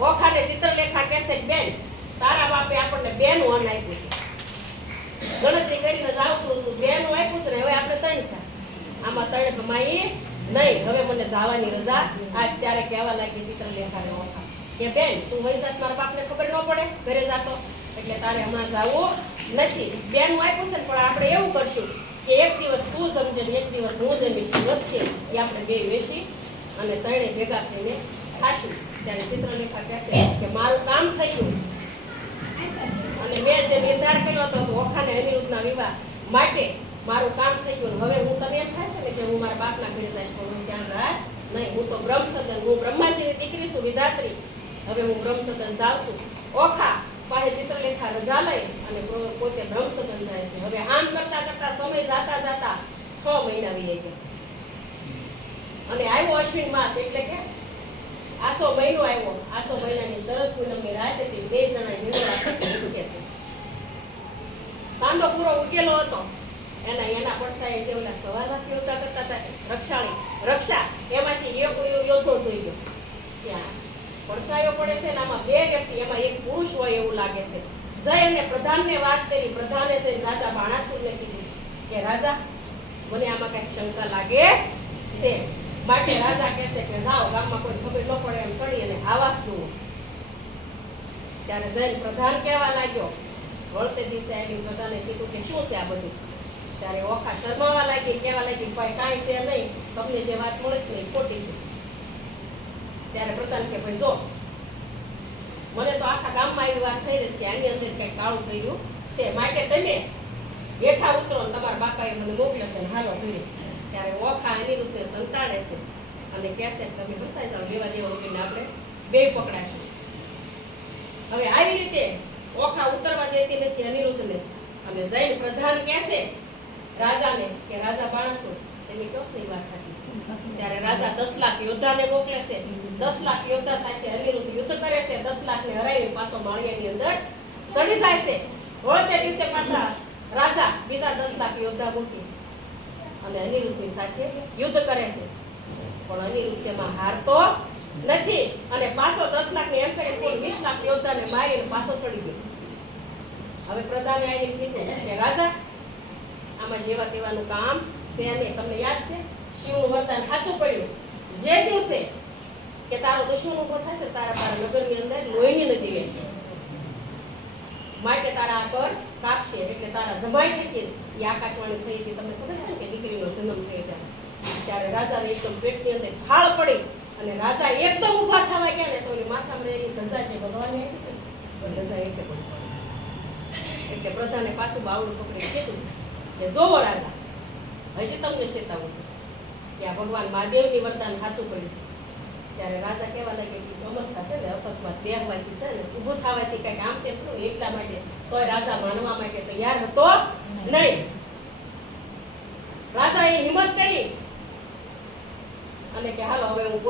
ઓખાને ચિત્રલેખા કહેશે બેન તારા બાપે આપણને બેનું અન્ન આપ્યું છે ગણતરી કરીને જાવતું હતું બેનું આપ્યું છે ને હવે આપણે 3 છે આમાં 3 કમાઈ નહીં હવે મને જવાની રજા આજ ત્યારે કહેવા લાગી ચિત્રલેખાને ઓખા કે બેન તું વઈ જાત મારા બાપને ખબર ન પડે ઘરે જાતો એટલે તારે હમણાં જાવું નથી બેનું આપ્યું છે પણ આપણે એવું કરશું કે એક દિવસ તું જમજે ને એક દિવસ હું જમીશ વધશે એ આપણે બે વેચી અને 3 ભેગા થઈને ખાશું ત્યારે ચિત્રલેખા કહેશે કે મારું કામ થઈ ગયું અને મેં જે નિર્ધાર કર્યો હતો ઓખાને અનિરુદ્ધના વિવાહ માટે મારું કામ થઈ ગયું હવે હું તને એમ થાય છે ને કે હું મારા બાપના ઘરે જઈશ પણ હું ત્યાં જાય નહીં હું તો બ્રહ્મસદન હું બ્રહ્માજીની દીકરી છું વિધાત્રી હવે હું બ્રહ્મસદન જાઉં છું ઓખા પાસે ચિત્રલેખા રજા લઈ અને પોતે બ્રહ્મસદન જાય છે હવે આમ કરતા કરતા સમય જાતા જાતા 6 મહિના વી ગયા અને આવ્યો અશ્વિન માસ એટલે કે આસો મહિનો આવ્યો આસો મહિનાની શરદ પૂનમની રાત હતી બે જણા હિંડોળા ઉકે છે કાંદો પૂરો ઉકેલો હતો એના પડસાએ જે ઓલા સવારમાંથી ઉતા કરતા હતા રક્ષા એમાંથી એક યોદ્ધો થઈ ગયો ત્યાં પડસાયો પડે છે ને આમાં 2 વ્યક્તિ એમાં એક પુરુષ હોય એવું લાગે છે જય અને પ્રધાનને વાત કરી પ્રધાને જઈને રાજા બાણાસુરને કીધું કે રાજા મને આમાં કઈક શંકા લાગે છે માટે રાજા કહેશે કે જાઓ ગામમાં કોઈ ખબર ન પડે એમ કરી અને આવાસ જુઓ ત્યારે જૈન પ્રધાન કહેવા લાગ્યો વળતે દિવસે આવીને પ્રધાને કીધું કે શું છે આ બધું ત્યારે ઓખા શરમાવા લાગી કહેવા લાગી ભાઈ કાંઈ છે નહીં તમને જે વાત મળે છે ને ખોટી છે ત્યારે પ્રધાન કે ભાઈ જો મને તો આખા ગામમાં એવી વાત થઈ રહી છે કે આની અંદર કંઈક કાળું થયું છે માટે તમે હેઠા ઉતરો ને તમારા બાપાએ મને મોકલે છે હાલો ફરી ત્યારે ઓખા અનિરુદ્ધને સંતાડે છે અને કહેશે તમે બતાવી જાઓ લેવા દેવા વગરને આપણે બે પકડાશું હવે આવી રીતે ઓખા ઉતરવા દેતી નથી અનિરુદ્ધને અને જૈન પ્રધાન કહેશે રાજાને કે રાજા બાણાસુર એની કસની વાત સાચી છે ત્યારે રાજા 10 લાખ યોદ્ધાને મોકલે છે 10 લાખ યોદ્ધા સાથે અનિરુદ્ધ યુદ્ધ કરે છે 10 લાખને હરાવી પાછો માળિયાની અંદર ચડી જાય છે વળતે દિવસે પાછા રાજા બીજા 10 લાખ યોદ્ધા મૂકી અને અનિરુદ્ધની સાથે યુદ્ધ કરે છે પણ અનિરુદ્ધ તેમાં હારતો નથી અને પાછો 10 લાખને એમ કરી કુલ 20 લાખ યોદ્ધાને મારીને પાછો ચડી ગયો હવે પ્રધાને આવીને કીધું કે રાજા આમાં જેવા તેવાનું કામ છે નહીં તમને યાદ છે શિવનું વરદાન સાચું પડ્યું જે દિવસે કે તારો દુશ્મન ઉભો થશે તારા નગરની અંદર લોહીની નદી વહેશે માટે તારા આ કર કાપશે એટલે તારા જમાઈ થકી એ આકાશવાણી થઈ હતી તમને ખબર છે ને કે દીકરીનો જન્મ થયો ત્યારે રાજાને એકદમ પેટની અંદર ફાળ પડી અને રાજા એકદમ ઊભા થવા ગયા ને તો એની માથામાં રહેલી ધજા જે ભગવાને આપી હતી ધજા એટલે પણ એટલે પ્રધાને પાછું બાવડું પકડી કીધું કે જોવો રાજા હજી તમને ચેતાવું છું કે આ ભગવાન મહાદેવની વરદાન સાચું પડ્યું છે ત્યારે રાજા કહેવા લાગે કે અવસ્થા છે ને અકસ્માત બેહવાથી છે ને ઊભું થવાથી કંઈક આમ તેમ થયું એટલા માટે તોય રાજા માનવા માટે તૈયાર હતો નહીં રાજાએ હિંમત કરી અને કે હાલો હવે હું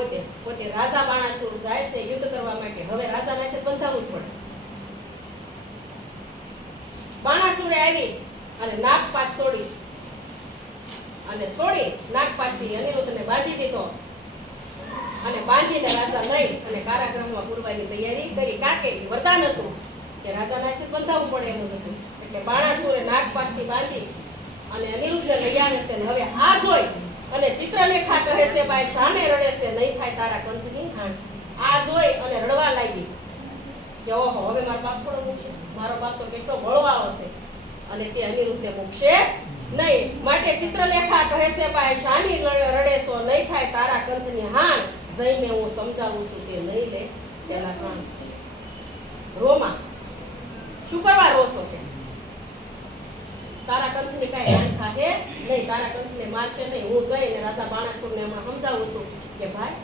પોતે રાજા બાણાસુર જાય છે યુદ્ધ કરવા માટે હવે રાજાને બંધાવવું જ પડે બાણાસુરે આવી અને નાગપાશ છોડી નાગપાશથી અનિરુદ્ધને બાંધી દીધો અને બાંધીને રાજા લઈ અને કારાગૃહમાં પૂરવાની તૈયારી કરી. કાકે વરદાન હતું કે રાજાના હાથે બંધાવવું પડે એમ હતું. એટલે બાણાસુરે નાગપાશથી બાંધી અને અનિરુદ્ધને લઈ આવે છે. અને હવે આ જોઈ અને ચિત્રલેખા કહે છે, બાય શાને રડે છે, નહીં થાય તારા કંથની હાણ. આ જોઈ અને રડવા લાગી કે ઓહો, હવે મારો બાપ થોડો મૂકશે, મારો બાપ તો કેટલો બળવાળો છે અને તે અનિરુદ્ધને મૂકશે નહીં. માટે ચિત્રલેખા કહે છે, બાય શાની રડે છો, નહીં થાય તારા કંથની હાણ. જઈને હું સમજાવું છું તે નહીં લે પેલા પ્રાણ. રોમા, શું કરવા રોશો છે? તારા કંથની કાંઈ હાન થાહે નહીં, તારા કંથને મારશે નહીં. હું જઈને રાજા બાણાસુરને હમણાં સમજાવું છું કે ભાઈ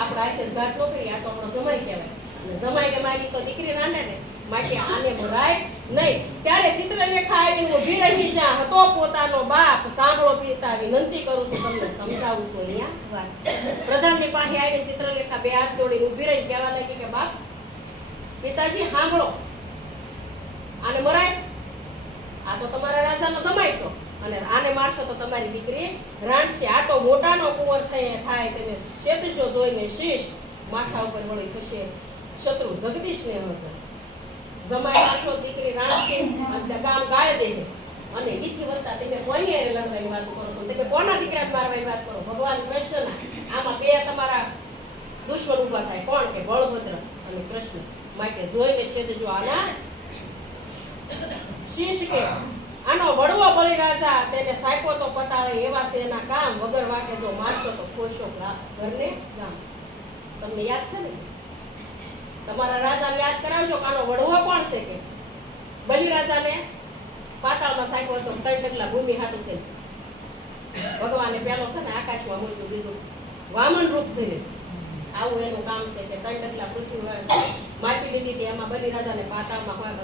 આપણા હાથે ઘાત ન કરી, આ તો આપણો જમાઈ કહેવાય અને જમાઈને મારી તો દીકરી રાંડે ને, માટે આને મરાય નહીં. ત્યારે ચિત્રલેખા આવીને ઊભી રહી, જ્યાં હતો પોતાનો બાપ. સાંભળો પિતા, વિનંતી કરું છું, તમને સમજાવું છું અહીંયા વાત. પ્રધાનની પાસે આવીને ચિત્રલેખા બે હાથ જોડીને ઊભી રહી કહેવા લાગી કે બાપ, પિતાજી સાંભળો, આને મરાય, આ તો તમારા રાજાનો જમાઈ છો અને આને મારશો તો તમારી દીકરી રાંડશે. આ તો મોટાનો કુંવર થાય તેને શેતશો જોઈને શીશ માથા ઉપર વળી થશે શત્રુ જગદીશને હતો. જમાઈ મારશો દીકરી રાંડશે અને ગામ ગાળ દે. અને ઈથી વળતા તમે કોની હારે લડવાની વાત કરો છો? તમે કોના દીકરાને મારવાની વાત કરો? ભગવાન કૃષ્ણના. આમાં બે તમારા દુશ્મન ઊભા થાય. કોણ? કે બળભદ્ર અને કૃષ્ણ. માટે જોઈને શેદજો આના શીશ કે આનો વડવો બળી રાજા, તેને સાયકો તો પતાળે, એવા છે એના કામ. વગર વાકે જો મારશો તો ખોશો ઘરને ગામ. તમને યાદ છે ને? તમારા રાજાને યાદ કરાવશો કે આનો વડવો કોણ છે? કે બલી રાજાને પાતાળમાં સાયકો હતો, 3 ડગલા ભૂમિ હાટું છે. ભગવાને પેલો છે ને આકાશમાં મૂક્યું, બીજું વામન રૂપ ધર્યું. આવું એનું કામ છે કે 3 ડગલા પૃથ્વી માપી લીધી હતી. એમાં બલી રાજાને પાતાળમાં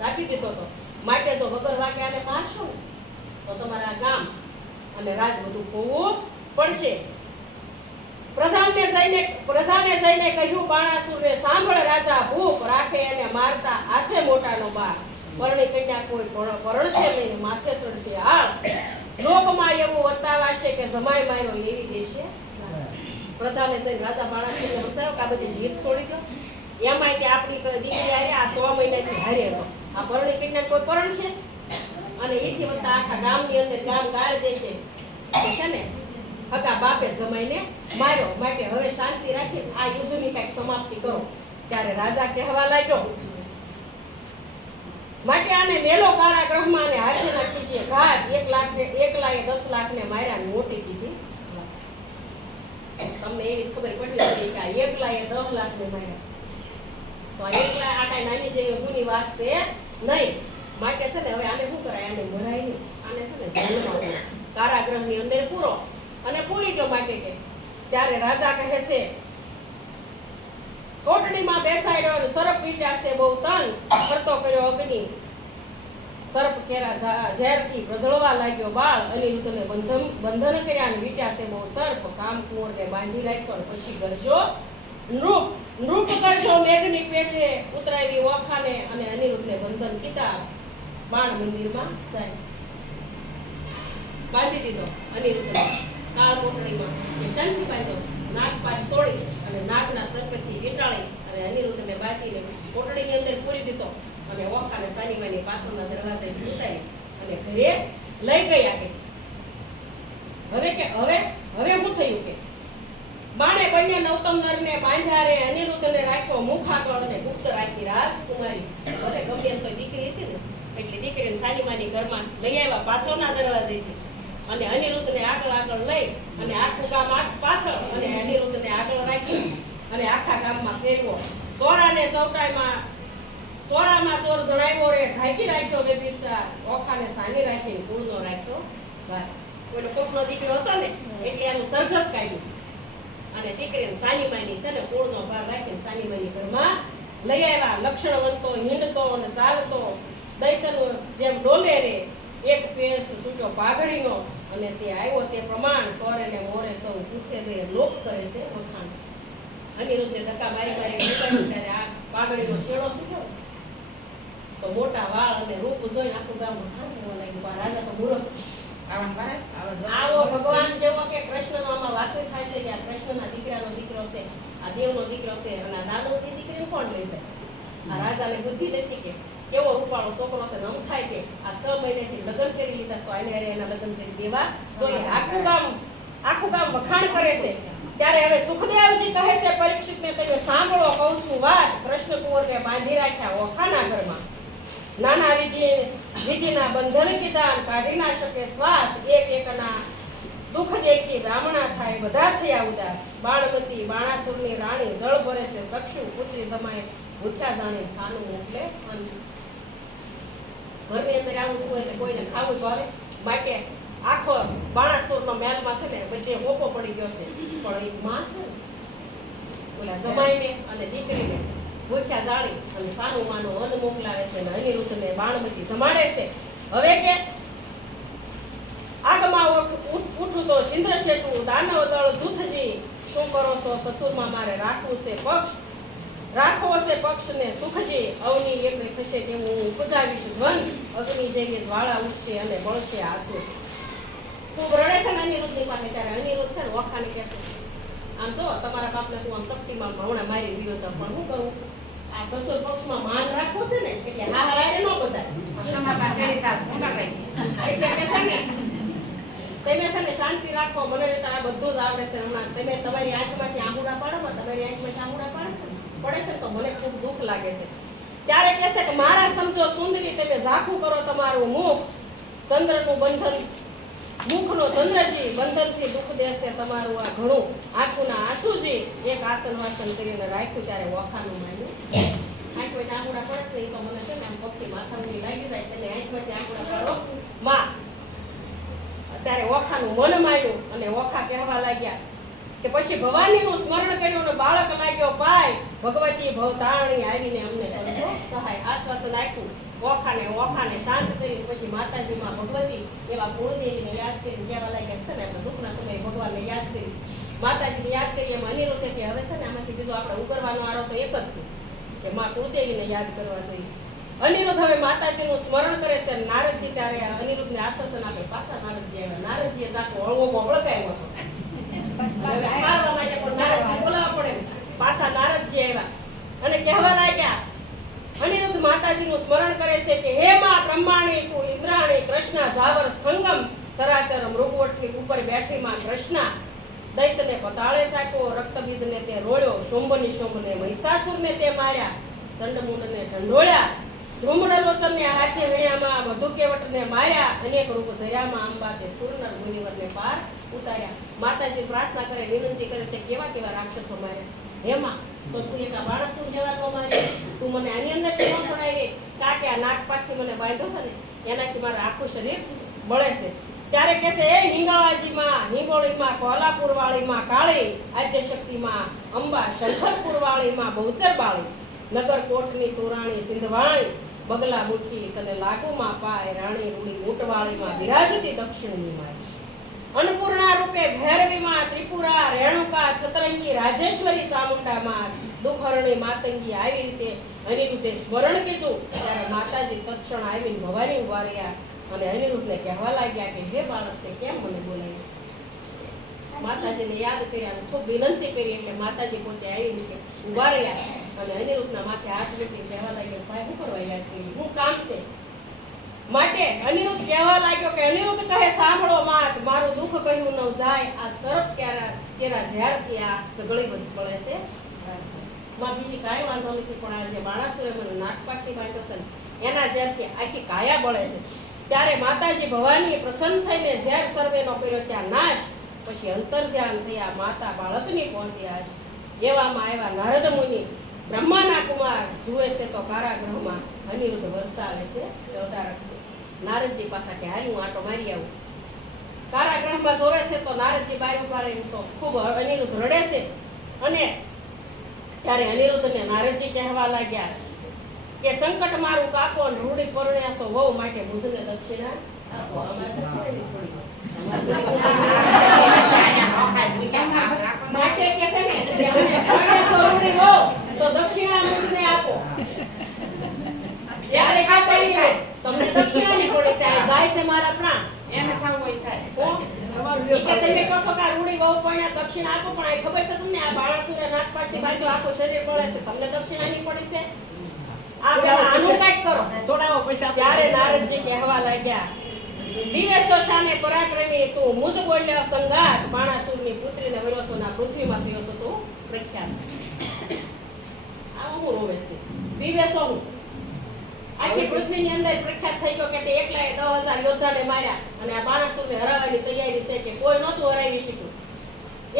રાખી દીધો હતો. માટે જો વગર વાકે આને મારશો ને તો તમારા ગામ અને રાજ બધું ખોવું પડશે. પ્રધાને જઈને કહ્યું બાણાસુરને, સાંભળ રાજા, ભૂખ રાખે એને મારતા આસે મોટાનો બાર. પરણી કન્યા કોઈ પરણશે નહીં, માથે ચડશે આળ. લોકમાં એવું વર્તાવાશે કે જમાઈ માર્યો એવી દેશે. પ્રધાને જઈને રાજા બાણાસુરને સમજાવ્યો કે આ બધી જીત છોડી દો. એમાં આપણી દીકરી હારે આ 100 મહિનાથી હારે હતો. આ પરણી કન્યા કોઈ પરણશે અને એથી વત્તા આખા ગામની અંદર ગામ ગાળ દેશે કે છે ને હગા બાપે જમાઈને માર્યો. માટે હવે શાંતિ રાખી આ યુદ્ધની કઈક સમાપ્તિ કરો. ત્યારે રાજા કહેવા લાગ્યો, માટે આને મેલો કારાગૃહમાં અને હાથે નાખી છે ઘાત. 1 લાખે 10 લાખને માર્યા મોટી કીધી. તમને એવી ખબર પડી છે કે આ 1 લાખે 10 લાખને માર્યા. તો આ 1 લાખ આ કઈ નાની છે એની વાત છે નહીં. માટે છે ને હવે આને શું કરાય? આને મરાય નહીં, આને છે ને જેલમાં કારાગૃહની અંદર પૂરો. અને પૂરી ગયો. માટે કે ત્યારે રાજા કહે છે, કોટડીમાં બેસાડ્યો અને સર્પ પીટ્યા છે બહુ તન, કરતો કર્યો અગ્નિ. સર્પ કેરા ઝેરથી પ્રજળવા લાગ્યો બાળ. અનિરુદ્ધને બંધન કર્યા અને વીટ્યા છે બહુ સર્પ. કામ કુંવરને બાંધી રાખ્યો અને પછી ગરજો નૃપ કરશો મેઘની પેટે ઉતરાવી ઓખાને. અને અનિરુદ્ધને બંધન કીધા બાણ મંદિરમાં જાય. બાંધી દીધો અનિરુદ્ધને કાળ કોટડીમાં. શાંતિ બાંધ્યો, નાગ પાસ તોડી અને નાગના સર્પથી વીંટાળી અને અનિરુદ્ધને બાંધીને કોટડીની અંદર પૂરી દીધો. અને ઓખાને સાનીમાની પાછળના દરવાજે ઉતારી અને ઘરે લઈ ગયા. કે હવે શું થયું? કે બાણે બંને નવતમ નરને બાંધ્યા રે. અનિરુદ્ધને રાખ્યો મુખાગળ અને ગુપ્ત રાખી રાજકુમારી. ભલે ગમે એમ તો દીકરી હતી ને એટલે દીકરીને સાનીમાની ઘરમાં લઈ આવ્યા પાછળના દરવાજેથી. અને અનિરુદ્ધને આગળ લઈ અને આખું ગામ પાછળ અને અનિરુદ્ધને આગળ રાખી અને આખા ગામમાં ફેરવો. ચોરાને ચૌટાઈમાં ચોરામાં ચોર જણાવ્યો રે. ઢાંકી રાખ્યો બે પીરસા. ઓખાને સાની રાખીને કુળનો રાખ્યો બહાર. કોઈનો કોકનો દીકરો હતો ને એટલે એનું સરઘસ કાઢ્યું અને દીકરીને સાનીમાની છે ને કુળનો ભાર રાખીને સાનીમાની ઘરમાં લઈ આવ્યા. લક્ષણવંતો, હિંડતો અને ચાલતો, દૈતનું જેમ ડોલે રે. એક પેસ છૂટ્યો પાઘડીનો અને તે આવ્યો તે પ્રમાણ. સોરે ને મોરે સૌ પૂછે રે, લોક કરે છે વખાણ. અનિરુદ્ધે ધક્કા મારી ત્યારે આ પાઘડીનો શેડો છૂટ્યો તો મોટા વાળ અને રૂપ જોઈને આખું ગામ વખાણ કરવા લાગ્યું. રાજા તો મૂર્ખ છે. આવો ભગવાન જેવો કે કૃષ્ણનો આમાં વાતો થાય છે કે આ કૃષ્ણના દીકરાનો દેવનો દીકરો છે અને આ દાનવની દીકરીને કોણ લઈ જાય? આ રાજાને બુદ્ધિ નથી કે કેવો રૂપાળો છોકરો છે ને થાય કે આ 6 મહિનેથી લગ્ન કરી લીધા તો આને એના લગ્ન કરી દેવા જોઈએ. આખું ગામ વખાણ કરે છે. ત્યારે હવે સુખદેવજી કહે છે પરીક્ષિતને, તમે સાંભળો કહું છું વાત. કૃષ્ણ કુંવરને બાંધી રાખ્યા ઓખાના ઘરમાં. નાના વિધિના બંધન કીધા, કાઢી ના શકે શ્વાસ. એક એકના દુઃખ દેખી બ્રાહ્મણા થાય, બધા થયા ઉદાસ. બાણમતી બાણાસુરની રાણી જળ ભરે છે ચક્ષુ, પુત્રી તમાય ભૂખ્યા જાણે છાનું મોકલે અન્ન. ઘરની અંદર આવું હોય એટલે કોઈને ખાવું ભાવે માટે આખો બાણાસુરનો મહેલમાં છે ને બધે મોકો પડી ગયો છે. પણ એક માં છે ઓલા જમાઈને અને દીકરીને ભૂખ્યા જાળી અને સાનું માનું અન્ન મોકલાવે છે અને અનિરુદ્ધને બાણમતી જમાડે છે. હવે કે આગમાં ઉઠું તો સિંદ્ર છેટું, દાનવ દળ જૂથજી. શું કરો છો સસુરમાં, મારે રાખવું છે પક્ષ, રાખવો છે પક્ષને સુખજી. અવની એક થશે તેવું હું ઉપજાવીશ ધ્વન, અગ્નિ જેવી જ્વાળા ઉઠશે અને બળશે આંસુ. ખૂબ રડે છે ને અનિરુદ્ધની પાસે. ત્યારે અનિરુદ્ધ છે ને વખાણી કહેશે, આમ જો તમારા બાપને તું આમ શક્તિમાં હમણાં મારી ગયો તો પણ શું કરું, આ સસુર પક્ષમાં માન રાખવું છે ને એટલે હા હારે ન બધાય એટલે કે છે ને તમે છે ને શાંતિ રાખો, મને આ બધું જ આવડે છે. હમણાં તમે તમારી આંખમાંથી આંગુડા પાડો, તમારી આંખમાંથી આંગુડા પડે છે તો મને ખૂબ દુઃખ લાગે છે. ત્યારે કહેશે કે મારા સમજો સુંદરી, તમે ઝાખું કરો તમારું મુખ. ચંદ્રનું બંધન મુખનો ચંદ્રજી, બંધનથી દુઃખ દેશે તમારું આ ઘણું. આંખોના આંસુજી એક આસન વાસન કરીને રાખ્યું. ત્યારે વખાનું માન્યું. આંખમાંથી આંગુડા પડે છે એ તો મને છે ને આમ પગથી માથાની લાગી જાય. તમે આંખમાંથી આંગુડા પાડો માં. ત્યારે ઓખાનું મન માન્યું અને ઓખા કહેવા લાગ્યા કે પછી ભવાનીનું સ્મરણ કર્યું અને બાળક લાગ્યો પાય. ભગવતી ભવતારણી આવીને અમને કરજો સહાય. આશ્વાસન આપ્યું. ઓખાને શાંત કરી પછી માતાજીમાં ભગવતી એવા કુળદેવીને યાદ કરી કહેવા લાગ્યા છે ને આપણે દુઃખના સમયે ભગવાનને યાદ કરી, માતાજીને યાદ કરી. એમાં અનિરુદ્ધે કે હવે છે ને આમાંથી બીજો આપણે ઉગરવાનો આરો તો એક જ છે કે માં કુળદેવીને યાદ કરવા જોઈએ. અનિરુદ્ધ હવે માતાજીનું સ્મરણ કરે છે. નારદજી ત્યારે અનિરુદ્ધને આશ્વાસન આપે. પાછા નારદજી આવ્યા. નારદજીએ જાતો હળવો બળગાવ્યો હતો. મારવા માટે પણ નારદજી બોલાવવા પડે. પાછા નારદજી આવ્યા અને કહેવા લાગ્યા, અનિરુદ્ધ માતાજીનું સ્મરણ કરે છે કે હે માં બ્રહ્માણી તું ઇન્દ્રાણી, કૃષ્ણ જાવર સ્પંગમ, સરાચર મૃગવટની ઉપર બેઠી માં કૃષ્ણ. દૈત્યને પતાળે સાક્યો, રક્તબીજને તે રોળ્યો, શુંભને મહિષાસુરને તે માર્યા, ચંડમુંડને ઢંઢોળ્યા, ધૂમ્રલોચનને હાથે વીણ્યામાં મધુકેવટને માર્યા, અનેક રૂપ ધર્યામાં અંબા તે સુરનર મુનિવરને પાર ઉતાર્યા. માતાજી પ્રાર્થના કરે, વિનંતી કરે તે કેવા કેવા રાક્ષસો માર્યા. હેમાં તો તું એક બાણાસુર જેવા તો મારી, તું મને આની અંદર કેમ છોડાવી? કારણ કે આ નાગપાસથી મને બાંધ્યો છે ને એનાથી મારું આખું શરીર બળે છે. ત્યારે કહેશે એ હિંગળાજીમાં, હિંગોળીમાં, કોલ્હાપુરવાળીમાં કાળી, આદ્યશક્તિમાં અંબા, શંકરપુરવાળીમાં બહુચરવાળી, નગરકોટની તોરાણી સિંધવાણી, બગલા મુખી તને લાગુમાં પાય, રાણી રૂડી ઊંટવાળીમાં બિરાજતી દક્ષિણની માય, અન્નપૂર્ણા રૂપે ભૈરવીમાં, ત્રિપુરા, રેણુકા, છતરંગી, રાજેશ્વરી ચામુંડામાં, દુખરણી માતંગી. આવી રીતે અનિરુદ્ધે સ્મરણ કીધું. ત્યારે માતાજી તત્ક્ષણ આવીને ભવાની ઉભા રહ્યા અને અનિરુદ્ધને કહેવા લાગ્યા કે હે બાળક તે કેમ મને બોલાવ્યો? માતાજીને યાદ કર્યા અને ખૂબ વિનંતી કરી એટલે માતાજી પોતે આવીને ઉભા રહ્યા અને અનિરુદ્ધના માથે હાથ મૂકી કહેવા લાગ્યા, ભાઈ શું કરવા યાદ કરી, શું કામ છે? માટે અનિરુદ્ધ કહેવા લાગ્યો કે અનિરુદ્ધ કહે સાંભળો માત, મારું દુઃખ કહ્યું ન જાય. આ સરપ કેરા ઝેરથી આ સગળી બધી પડે છે માં, બીજી કાંઈ વાંધો નથી, પણ આ જે બાણાસુરે મને નાગપાસથી બાંધ્યો છે એના ઝેરથી આખી કાયા બળે છે. ત્યારે માતાજી ભવાની પ્રસન્ન થઈને ઝેર સર્વેનો કર્યો ત્યાં નાશ. પછી અંતર્ધ્યાન થયા, માતા બાળકની પહોંચ્યા. એવામાં આવ્યા નારદ મુનિ, બ્રહ્માના કુમાર, જુએ છે તો કારાગૃહમાં અનિરુદ્ધ વરસાવે છે અવતારક. નારદજી પાછા કે હાલ હું આટો મારી આવું. કારાગૃહમાં જોવે છે તો નારદજી બારી ઉભા રહીને તો ખૂબ અનિરુદ્ધ રડે છે. અને ત્યારે અનિરુદ્ધને નારદજી કહેવા લાગ્યા કે સંકટ મારું કાપો અને રૂડી પરણ્યાસો વહુ માટે બુધને દક્ષિણા આપો. માટે કે છે ને પરણ્યાસો રૂડી વહુ તો દક્ષિણા બુધને આપો. ત્યારે તમને દક્ષિણાની પડી જાય છે મારા પ્રાણ એને થાવ હોય થાય. ઈ કે તમે કહો છો કે આ રૂડી વહુ પણ દક્ષિણા આપો, પણ આ ખબર છે તમને આ બાણાસુરે નાક પાસથી બાંધ્યો આખું શરીર બળે છે, તમને દક્ષિણા નહીં પડી છે? આ પેલા આનું કાંઈક કરો. છોડાવો પૈસા. ત્યારે નારદજી કહેવા લાગ્યા, દિવેશો શાને પરાક્રમી તું, મુજ બોલ્યો સંગાત, બાણાસુરની પુત્રીને વિરોસોના પૃથ્વીમાં થયો છો તું પ્રખ્યાત. આ હું રોવેશ છે. દિવેશો હું આખી પૃથ્વીની અંદર પ્રખ્યાત થઈ ગયો કે તે એકલાએ 10,000 યોદ્ધાને માર્યા અને આ બાણાસુરને હરાવવાની તૈયારી છે કે કોઈ નહોતું હરાવી શક્યું.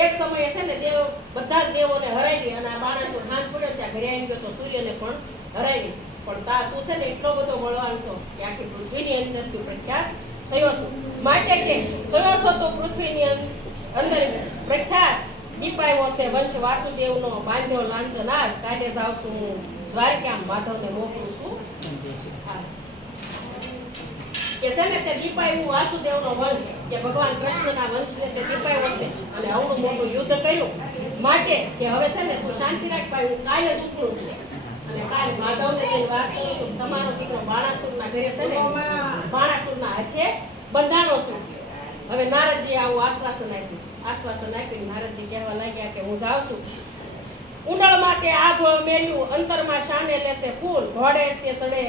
એક સમયે છે ને દેવ બધા જ દેવોને હરાવી અને આ બાણાસુર હાથ પડ્યો ત્યાં ઘરે આવી ગયો તો સૂર્યને પણ હરાવી. પણ તું છે ને એટલો બધો બળવાન છો કે આખી પૃથ્વીની અંદર તું પ્રખ્યાત થયો છો. માટે કે થયો છો તો પૃથ્વીની અંદર પ્રખ્યાત દીપાયો છે વંશ વાસુદેવનો બાંધ્યો લાંચનાજ, કાલે જાવ તું દ્વારકા માધવને મોકલું છું. કે છે ને તે દીપાયું વાસુદેવનો વંશ કે ભગવાન કૃષ્ણના વંશને તે દીપાયો છે અને આવડું મોટું યુદ્ધ કર્યું. માટે કે હવે છે ને તું શાંતિ રાખ ભાઈ, હું કાલે જ ઉપડું છું અને કાલે માધવને જઈને વાત કરું છું તમારો દીકરો બાણાસુરના ઘરે છે ને બાણાસુરના હાથે બંધાણો છું. હવે નારદજી આવું આશ્વાસન આપ્યું. આશ્વાસન આપીને નારદજી કહેવા લાગ્યા કે હું જાઉં છું. ઉંડળમાં તે આભ મેલ્યું, અંતરમાં શાને લેશે ફૂલ, ઘોડે તે ચડે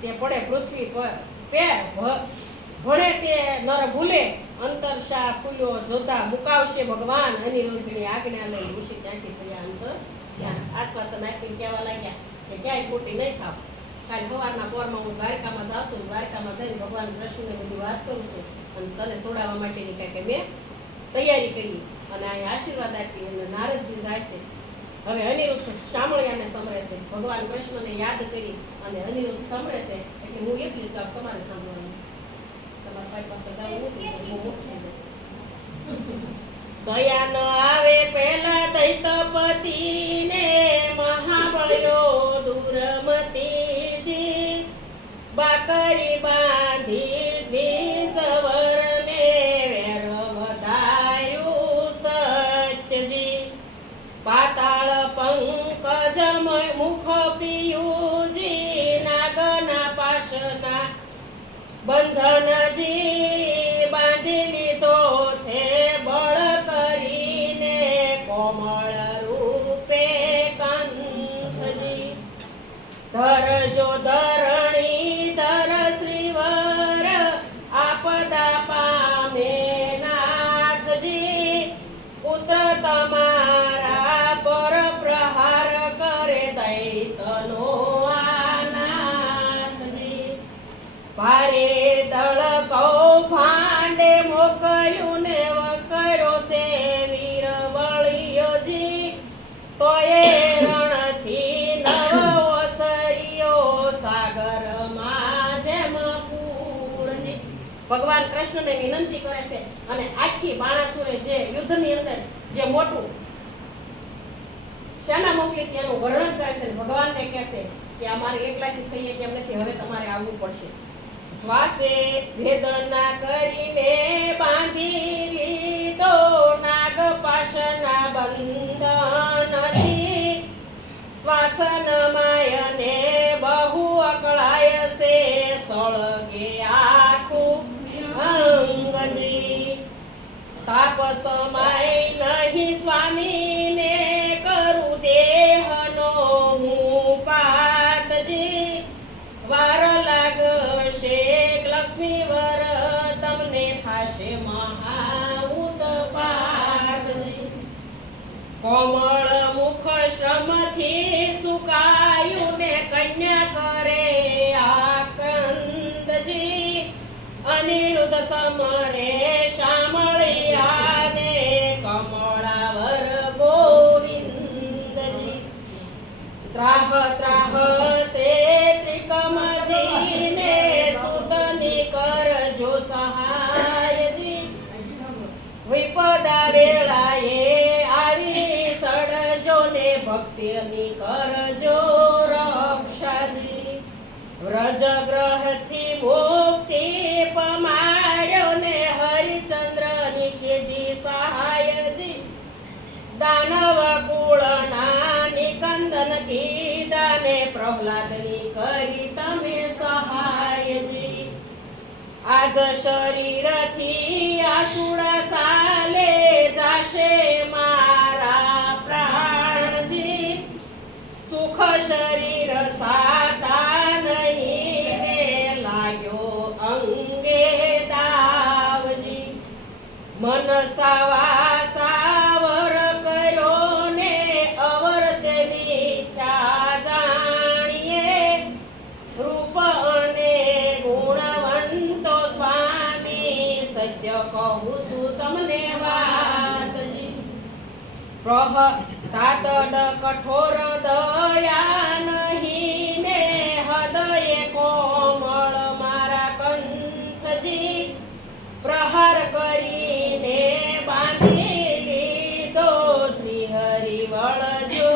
તે પડે પૃથ્વી પર પેર, ભણે તે નર ભૂલે, અંતર શા ફૂલ્યો જોતા મુકાવશે ભગવાન, અનિરુદ્ધની આજ્ઞા લઈ ઋષિ ત્યાંથી થયા અંતર ત્યાં. આશ્વાસન આપીને કહેવા લાગ્યા કે ક્યાંય ખોટી નહીં થાવ, કાલે સવારના પોરમાં હું દ્વારકામાં જાઉં છું, દ્વારકામાં જઈને ભગવાન કૃષ્ણને બધી વાત કરું છું અને તને છોડાવવા માટેની કાંઈક મેં તૈયારી કરી અને અહીં આશીર્વાદ આપી અને નારદજી જાય છે. હવે અનિરુદ્ધ શામળિયાને સમરે છે, ભગવાન કૃષ્ણને યાદ કરી અને અનિરુદ્ધ સમરે છે એટલે હું એકલી જાઉં, તમારે સાંભળવાનું. તમારા ભાઈ પાસે ગાવું બહુ મોટું થઈ જશે. દયા ન આવે પેલા દૈતપતિને, મહાબળ્યો દુર્મતીજી, બાકરી બાંધી દ્વિજવરને વેર વધાર્યું સત્યજી, પાતાળ પંકજ મુખ પિયુજી, નાગના પાશના બંધનજી બાંધી લીધો છે બળ કરીને, કોમળ રૂપે કંઠજી, ધરજો ધરણી ધર શ્રીવર, આપદા પામે નાથજી, પુત્ર તમારા પર પ્રહાર કરે દૈતનો આનાથજી, ભારે દળ કૌભાંડે મોકલ્યું ને વકર્યો છે વીર બળિયોજી, તોય રણથી નવ ઓસરિયો સાગરમાં જેમ પૂરજી. ભગવાન કૃષ્ણને વિનંતી કરે છે અને આખી બાણાસુરે જે યુદ્ધની અંદર જે મોટું સેના મોકલી તેનું વર્ણન કરે છે. ભગવાનને કહે છે કે અમારે એકલાથી થઈએ કેમ નથી, હવે તમારે આવવું પડશે. શ્વાસે વેદના કરીને બાંધી લીધો, નાગ પાશના બંધનથી, શ્વાસન માયને બહુ અકળાય છે, સળગે આખું અંગજી, તાપ સમાય નહીં સ્વામીને, કરું દેહનો હું પાતજી, વાર લાગશે લક્ષ્મી વર તમને થાશે મહાઉતપાતજી, કોમળ મુખ શ્રમથી સુકાયું ને કન્યા કરે આક્રંદજી, અનિરુદ્ધ સમરે શામળિયાને કમળાવર ગોવિંદજી, ત્રાહ ત્રાહ તે ત્રિકમજીને સુતની કરજો સહાયજી, વિપદા વેળાએ આવી સડજો ને ભક્તિની કરજો રક્ષાજી, વ્રજ ગ્રહથી મુક્તિ પમાડ્યો ને હરિચંદ્રની કીધી સહાયજી, દાનવ કુળના નિકંદન કીધા ને પ્રહલાદની કરી તમે સહાયજી, આજ આજ શરીરથી આસુડા સાલે જાશે મારા પ્રાણજી સુખ શરીર સાતા નહીં ને લાગ્યો અંગે દાવજી મન સાવા સાવર કર્યો ને અવર તે મીઠા જાણીએ રૂપ અને ગુણવંતો સ્વામી સત્ય કહું છું તમને વાતજી તાતડ કઠોર દયા નહીં ને હૃદય કોમળ મારા કંઠજી પ્રહાર કરીને બાંધી લીધો શ્રી હરિ વળજો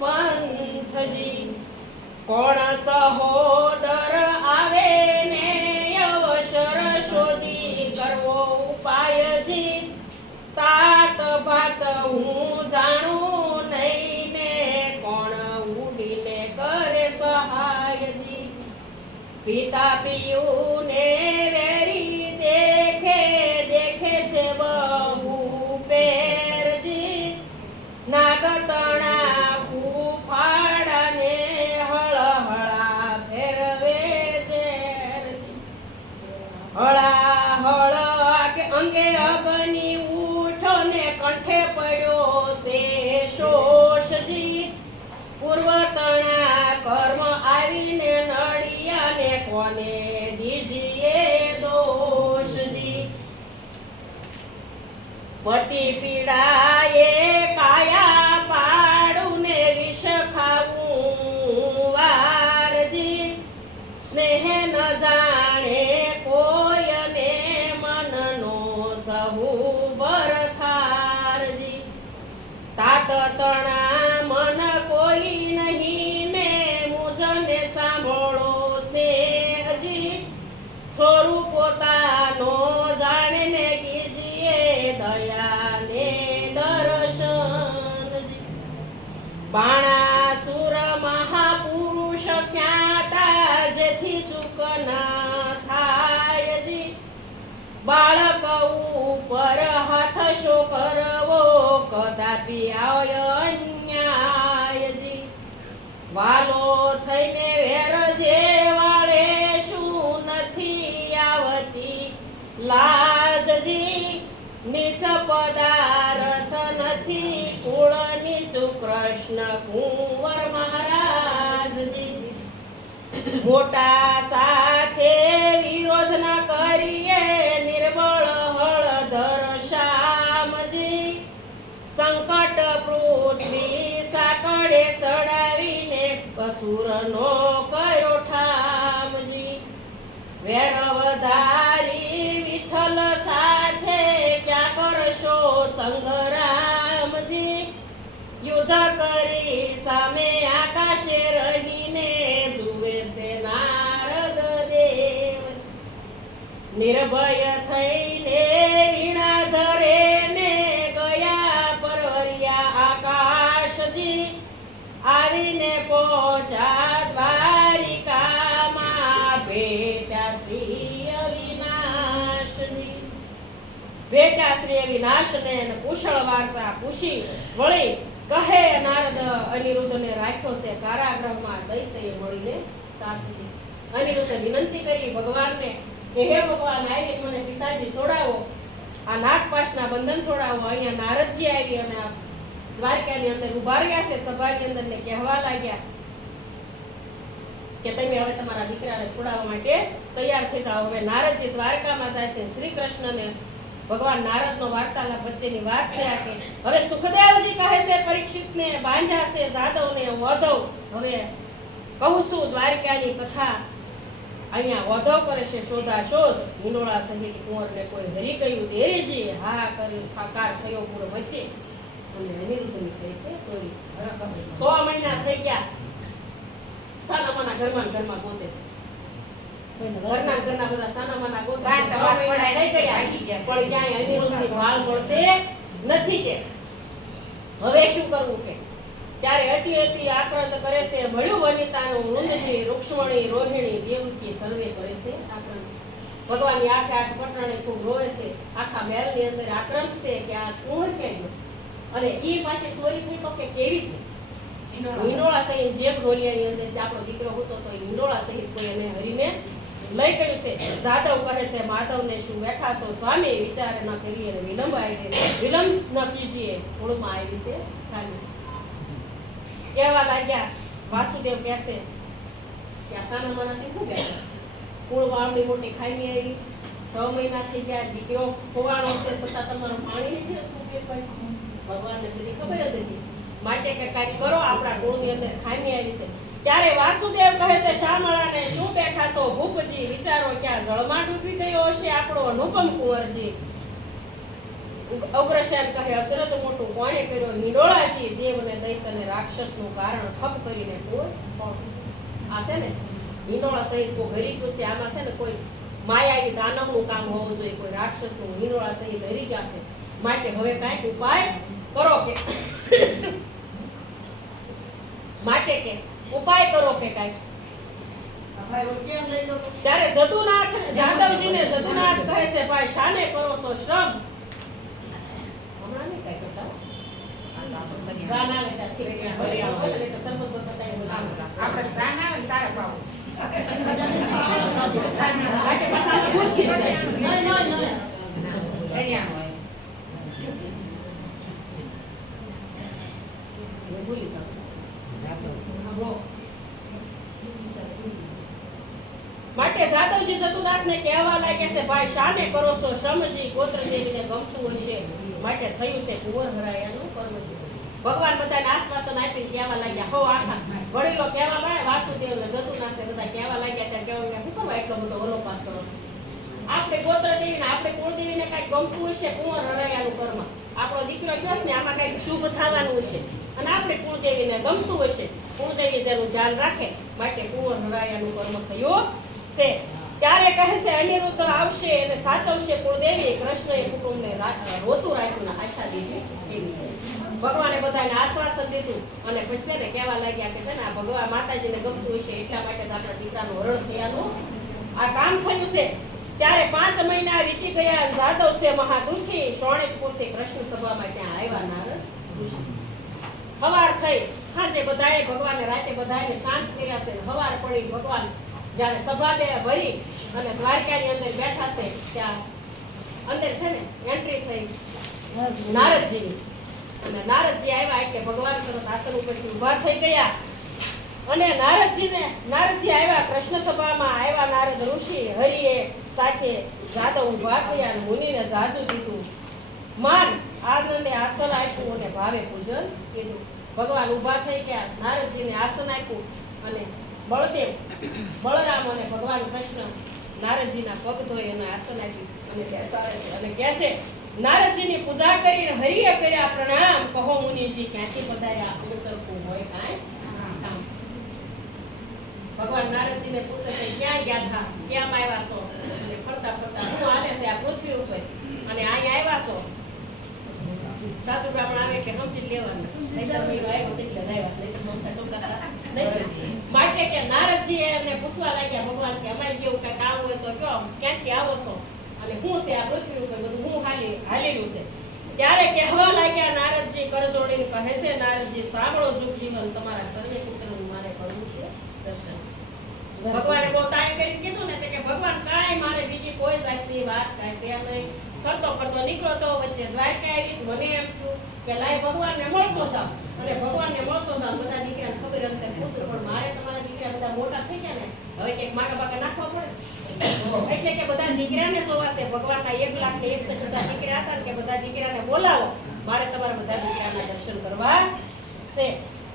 પંથજી કોણ સહોદર આવે ને અવસર શોધી કરવો ઉપાયજી તાત ભાત હું જાણું નહીં ને કોણ ઉડીને કરે સહાયજી પિતા પિયું ને વેરી દેખે છે બહુ પેરજી નાગતણા ફૂફાડા ને હળહળા ફેરવે ઝેરજી હળા હળ અંગે અગની ઉઠો ને કંઠે પડ્યો છે શોષજી પૂર્વતણા કર્મ આવીને નડિયા ને કોને દીજીએ દોષજી પતિ પીડાએ કાયા પાડું ને વિષ ખાવું વારજી સ્નેહ ન જાણે કોઈ ને મનનો સહુ બરથારજી તાત તણા મન કોઈ નહીં ને મુજને સાંભળો સ્નેહજી છોરું પોતાનો જાણે ને કીજીએ દયા ને દર્શનજી બાણાસુર મહાપુરુષ જ્ઞાતા જેથી ચૂક ન થાયજી બાળક ઉપર હાથ શો કરવો કદાપી અન્યાયજી વાલો થઈને વેર જે વાળે શું નથી આવતી લાજજી નીચ પદાર્થ નથી કુળ નીચું કૃષ્ણ કુંવર મહારાજજી મોટા સાથે વિરોધ ન કરીએ નિર્બળ હળધર શ્યામજી સંકટ પૃથ્વી સાકડે સડાવીને કસૂરનો કર્યો ઠામજી વેર વધારી વિઠ્ઠલ સાથે ક્યાં કરશો સંગ્રામજી યુદ્ધ કરી સામે આકાશે રહીને જુએ છે નારદ દેવ નિર્ભય થઈને વીણા ધરે ને ગયા પરવરિયા આકાશજી આવીને પહોંચ્યા દ્વારિકામાં ભેટ્યા શ્રી અવિનાશજી ભેટ્યા શ્રી અવિનાશને કુશળ વાર્તા પૂછી વળી કહે નારદ અનિરુદ્ધને રાખ્યો છે કારાગૃહમાં દૈત્યએ મળીને સાધજી અનિરુદ્ધે વિનંતી કરી ભગવાનને કે હે ભગવાન આવી મને પિતાજી છોડાવો આ નાગપાશના બંધન છોડાવો અહીંયા નારદજી આવી અને આ દ્વારકાની અંદર ઉભા રહ્યા છે સભાની અંદર ને કહેવા લાગ્યા કે તમે હવે તમારા દીકરાને છોડાવવા માટે તૈયાર થઈ જાઓ હવે નારદજી દ્વારકામાં જાય છે શ્રી કૃષ્ણને ભગવાન નારદનો વાર્તાલાપ વચ્ચેની વાત છે આ કે હવે સુખદેવજી કહે છે પરીક્ષિતને બાંધ્યા છે જાદવને વધવ હવે કહું છું દ્વારકાની કથા અહીંયા વધવ કરે છે શોધા શોધ હિંડોળા સહિત કુંવરને કોઈ હરી ગયું દેરીજી હા કર્યું થાકાર થયો પૂરો વચ્ચે અને અનિરુદ્ધની થઈ છે તોય 100 મહિના થઈ ગયા સાનામાના ઘરમાં ગોતે છે ઘરના બધા સાનામાના ગોતા થઈ ગયા પણ ક્યાંય અનિરુદ્ધની ભાળ પડતે નથી કે હવે શું કરવું કે ત્યારે અતિ આક્રાંત કરે છે મળ્યું વનિતાનું વૃંદજી રૂક્ષ્મણી રોહિણી દેવકી સર્વે કરે છે આક્રાંત ભગવાનની આઠે આઠ પટરાણી ખૂબ રોવે છે, આખા મહેલની અંદર આક્રંદ છે કે આ કુંવર ક્યાં ગયો. અને ઈ પાછી સોરી થઈ તો કે કેવી થઈ. હિંડોળા સહિત જેમ ઢોલિયાની અંદર જે આપણો દીકરો હતો તો હિંડોળા સહિત કોઈ એને હરીને લઈ ગયું છે. જાદવ કહે છે માધવને શું બેઠા છો સ્વામી, વિચાર ન કરીએ વિલંબ આવી વિલંબ ન કીજીએ, કુળમાં આવી છે ખાલી. કહેવા લાગ્યા વાસુદેવ કહેશે કે આ સાના માનાથી શું કહેશે, કુળ વાવડી મોટી ખાઈ આવી, 6 મહિના થઈ ગયા, દીકરો ખોવાણો છે છતાં તમારું પાણી નથી હતું. ભગવાનને બધી ખબર જ હતી, માટે કે કાંઈક કરો, આપણા કુળની અંદર ખામી આવી છે. ત્યારે વાસુદેવ કહે છે શામળાને શું બેઠા છો ભૂપજી, વિચારો ક્યાં જળમાં ડૂબી ગયો હશે આપણો અનુપમ કુંવરજી. અગ્રસેન કહે અસરત મોટું કોણે કર્યો નિડોળાજી, દેવ ને દૈત અને રાક્ષસનું કારણ ઠપ કરીને કુંવર. આ છે ને નિડોળા સહિત કોઈ હરી ગયું છે, આમાં છે ને કોઈ માયાવી દાનવનું કામ હોવું જોઈએ, કોઈ રાક્ષસનું. નિડોળા સહિત હરી ગયા છે, માટે હવે કાંઈક ઉપાય કરો કે માટે કે ઉપાય કરો કે કાંઈક. ત્યારે જદુનાથ જાદવજીને જદુનાથ કહે છે ભાઈ શાને કરો છો શ્રમ. હમણાં નહીં કાંઈ કરતા જાના લેતા ઠીક છે ભલે આવો એટલે તો સંબંધ બતાવી આપણે જાના આવે તારે પાવો માટે પાછા મુશ્કેલ થાય. નહીં ભૂલી માટે જાદવજી જદુનાથને કહેવા લાગ્યા છે ભાઈ શાને કરો છો શ્રમજી, ગોત્ર દેવીને ગમતું હશે માટે થયું છે કુંવર હરાયાનું કર્મ. ભગવાન બધાને આશ્વાસન આપીને કહેવા લાગ્યા, હો આખા વડીલો કહેવા લાગ્યા, વાસુદેવને જદુનાથને બધા કહેવા લાગ્યા ત્યારે કહેવા શું કરવા એટલો બધો ઓલોપાસ કરો છો. આપણે ગોત્ર દેવીને આપણે કુળદેવીને કાંઈક ગમતું હશે કુંવર હરાયાનું કર્મ. આપણો દીકરો ગયો ને આમાં કાંઈક શુભ થવાનું હશે અને આપણે કુળદેવીને ગમતું હશે, કુળદેવી જેનું ધ્યાન રાખે માટે કુંવર હરાયાનું કર્મ થયું છે. ત્યારે કહે છે અનિરુદ્ધ આવશે અને સાચવશે કુળદેવી, કૃષ્ણએ કુટુંબને રોતું રાખ્યું ને આશા દીધી એવી. ભગવાને બધાને આશ્વાસન દીધું અને પછી ને કહેવા લાગ્યા કે છે ને આ ભગવાન માતાજીને ગમતું હશે એટલા માટે જ આપણા દીકરાનું હરણ થયાનું આ કામ થયું છે. ત્યારે 5 મહિના વીતી ગયા, જાદવ છે મહાદુખી, શોણિતપુરથી કૃષ્ણ સભામાં ત્યાં આવ્યા નારદ ઋષિ. હવાર થઈ, સાંજે બધાએ ભગવાનને રાતે બધાને શાંત કર્યા છે. હવાર પડી, ભગવાન જ્યારે સભા ભરી અને દ્વારકાની અંદર બેઠા છે ત્યાં અંદર છે ને એન્ટ્રી થઈ નારદજીની. અને નારદજી આવ્યા એટલે ભગવાન તરત આસન ઉપરથી ઊભા થઈ ગયા અને નારદજી આવ્યા કૃષ્ણ સભામાં આવ્યા. નારદ ઋષિ હરિએ સાથે જાદવ ઊભા થયા અને મુનિને જાજુ દીધું માન આનંદે આસન આપ્યું અને ભાવે પૂજન કીધું. ભગવાન ઊભા થઈ ગયા, નારદજીને આસન આપ્યું અને બળદેવ બળરામ અને ભગવાન કૃષ્ણ નારદજીના પગ ધોઈ અને આસન આપી અને બેસાડે છે અને કહે છે નારદજીની પૂજા કરીને હરિએ કર્યા પ્રણામ, કહો મુનિજી ક્યાંથી પધાર્યા, આપણું સરખું હોય કાંઈ કામ. ભગવાન નારદજીને પૂછે છે ક્યાં ગયા હતા, કેમ આવ્યા છો, અને ફરતા ફરતા શું હાલે છે આ પૃથ્વી ઉપર અને અહીં આવ્યા છો. સાધુ બ્રાહ્મણ આવે કે સમજી લેવાનું માટે કે નારદજી એને પૂછવા લાગ્યા ભગવાન કે અમારે જેવું કઈ કામ હોય તો કયો, ક્યાંથી આવો છો અને શું છે આ પૃથ્વી ઉપર બધું શું હાલેલું છે. ત્યારે કહેવા લાગ્યા નારદજી કરજોડીને કહે છે નારદજી સાંભળો જુગ જીવન, તમારા સર્વે પુત્રનું મારે કરવું છે દર્શન. ભગવાને બહુ તાળી કરી કીધું ને કે ભગવાન કાંઈ મારે બીજી કોઈ જાતની વાત કાંઈ છે નહીં. કરતો નીકળો તો વચ્ચે દ્વારકા આવી. મને એમ થયું કે લાય ભગવાનને મળતો જાવ અને ભગવાનને મળતો જાવ. બધા દીકરાને ખબર અંતર પૂછું પણ મારે તમારા દીકરા બધા મોટા થઈ ગયા ને હવે ક્યાંક માગા બાગા નાખવા પડે એટલે કે બધા દીકરાને જોવાશે. ભગવાનના 1,61,000 દીકરા હતા કે બધા દીકરાને બોલાવો, મારે તમારા બધા દીકરાના દર્શન કરવા છે.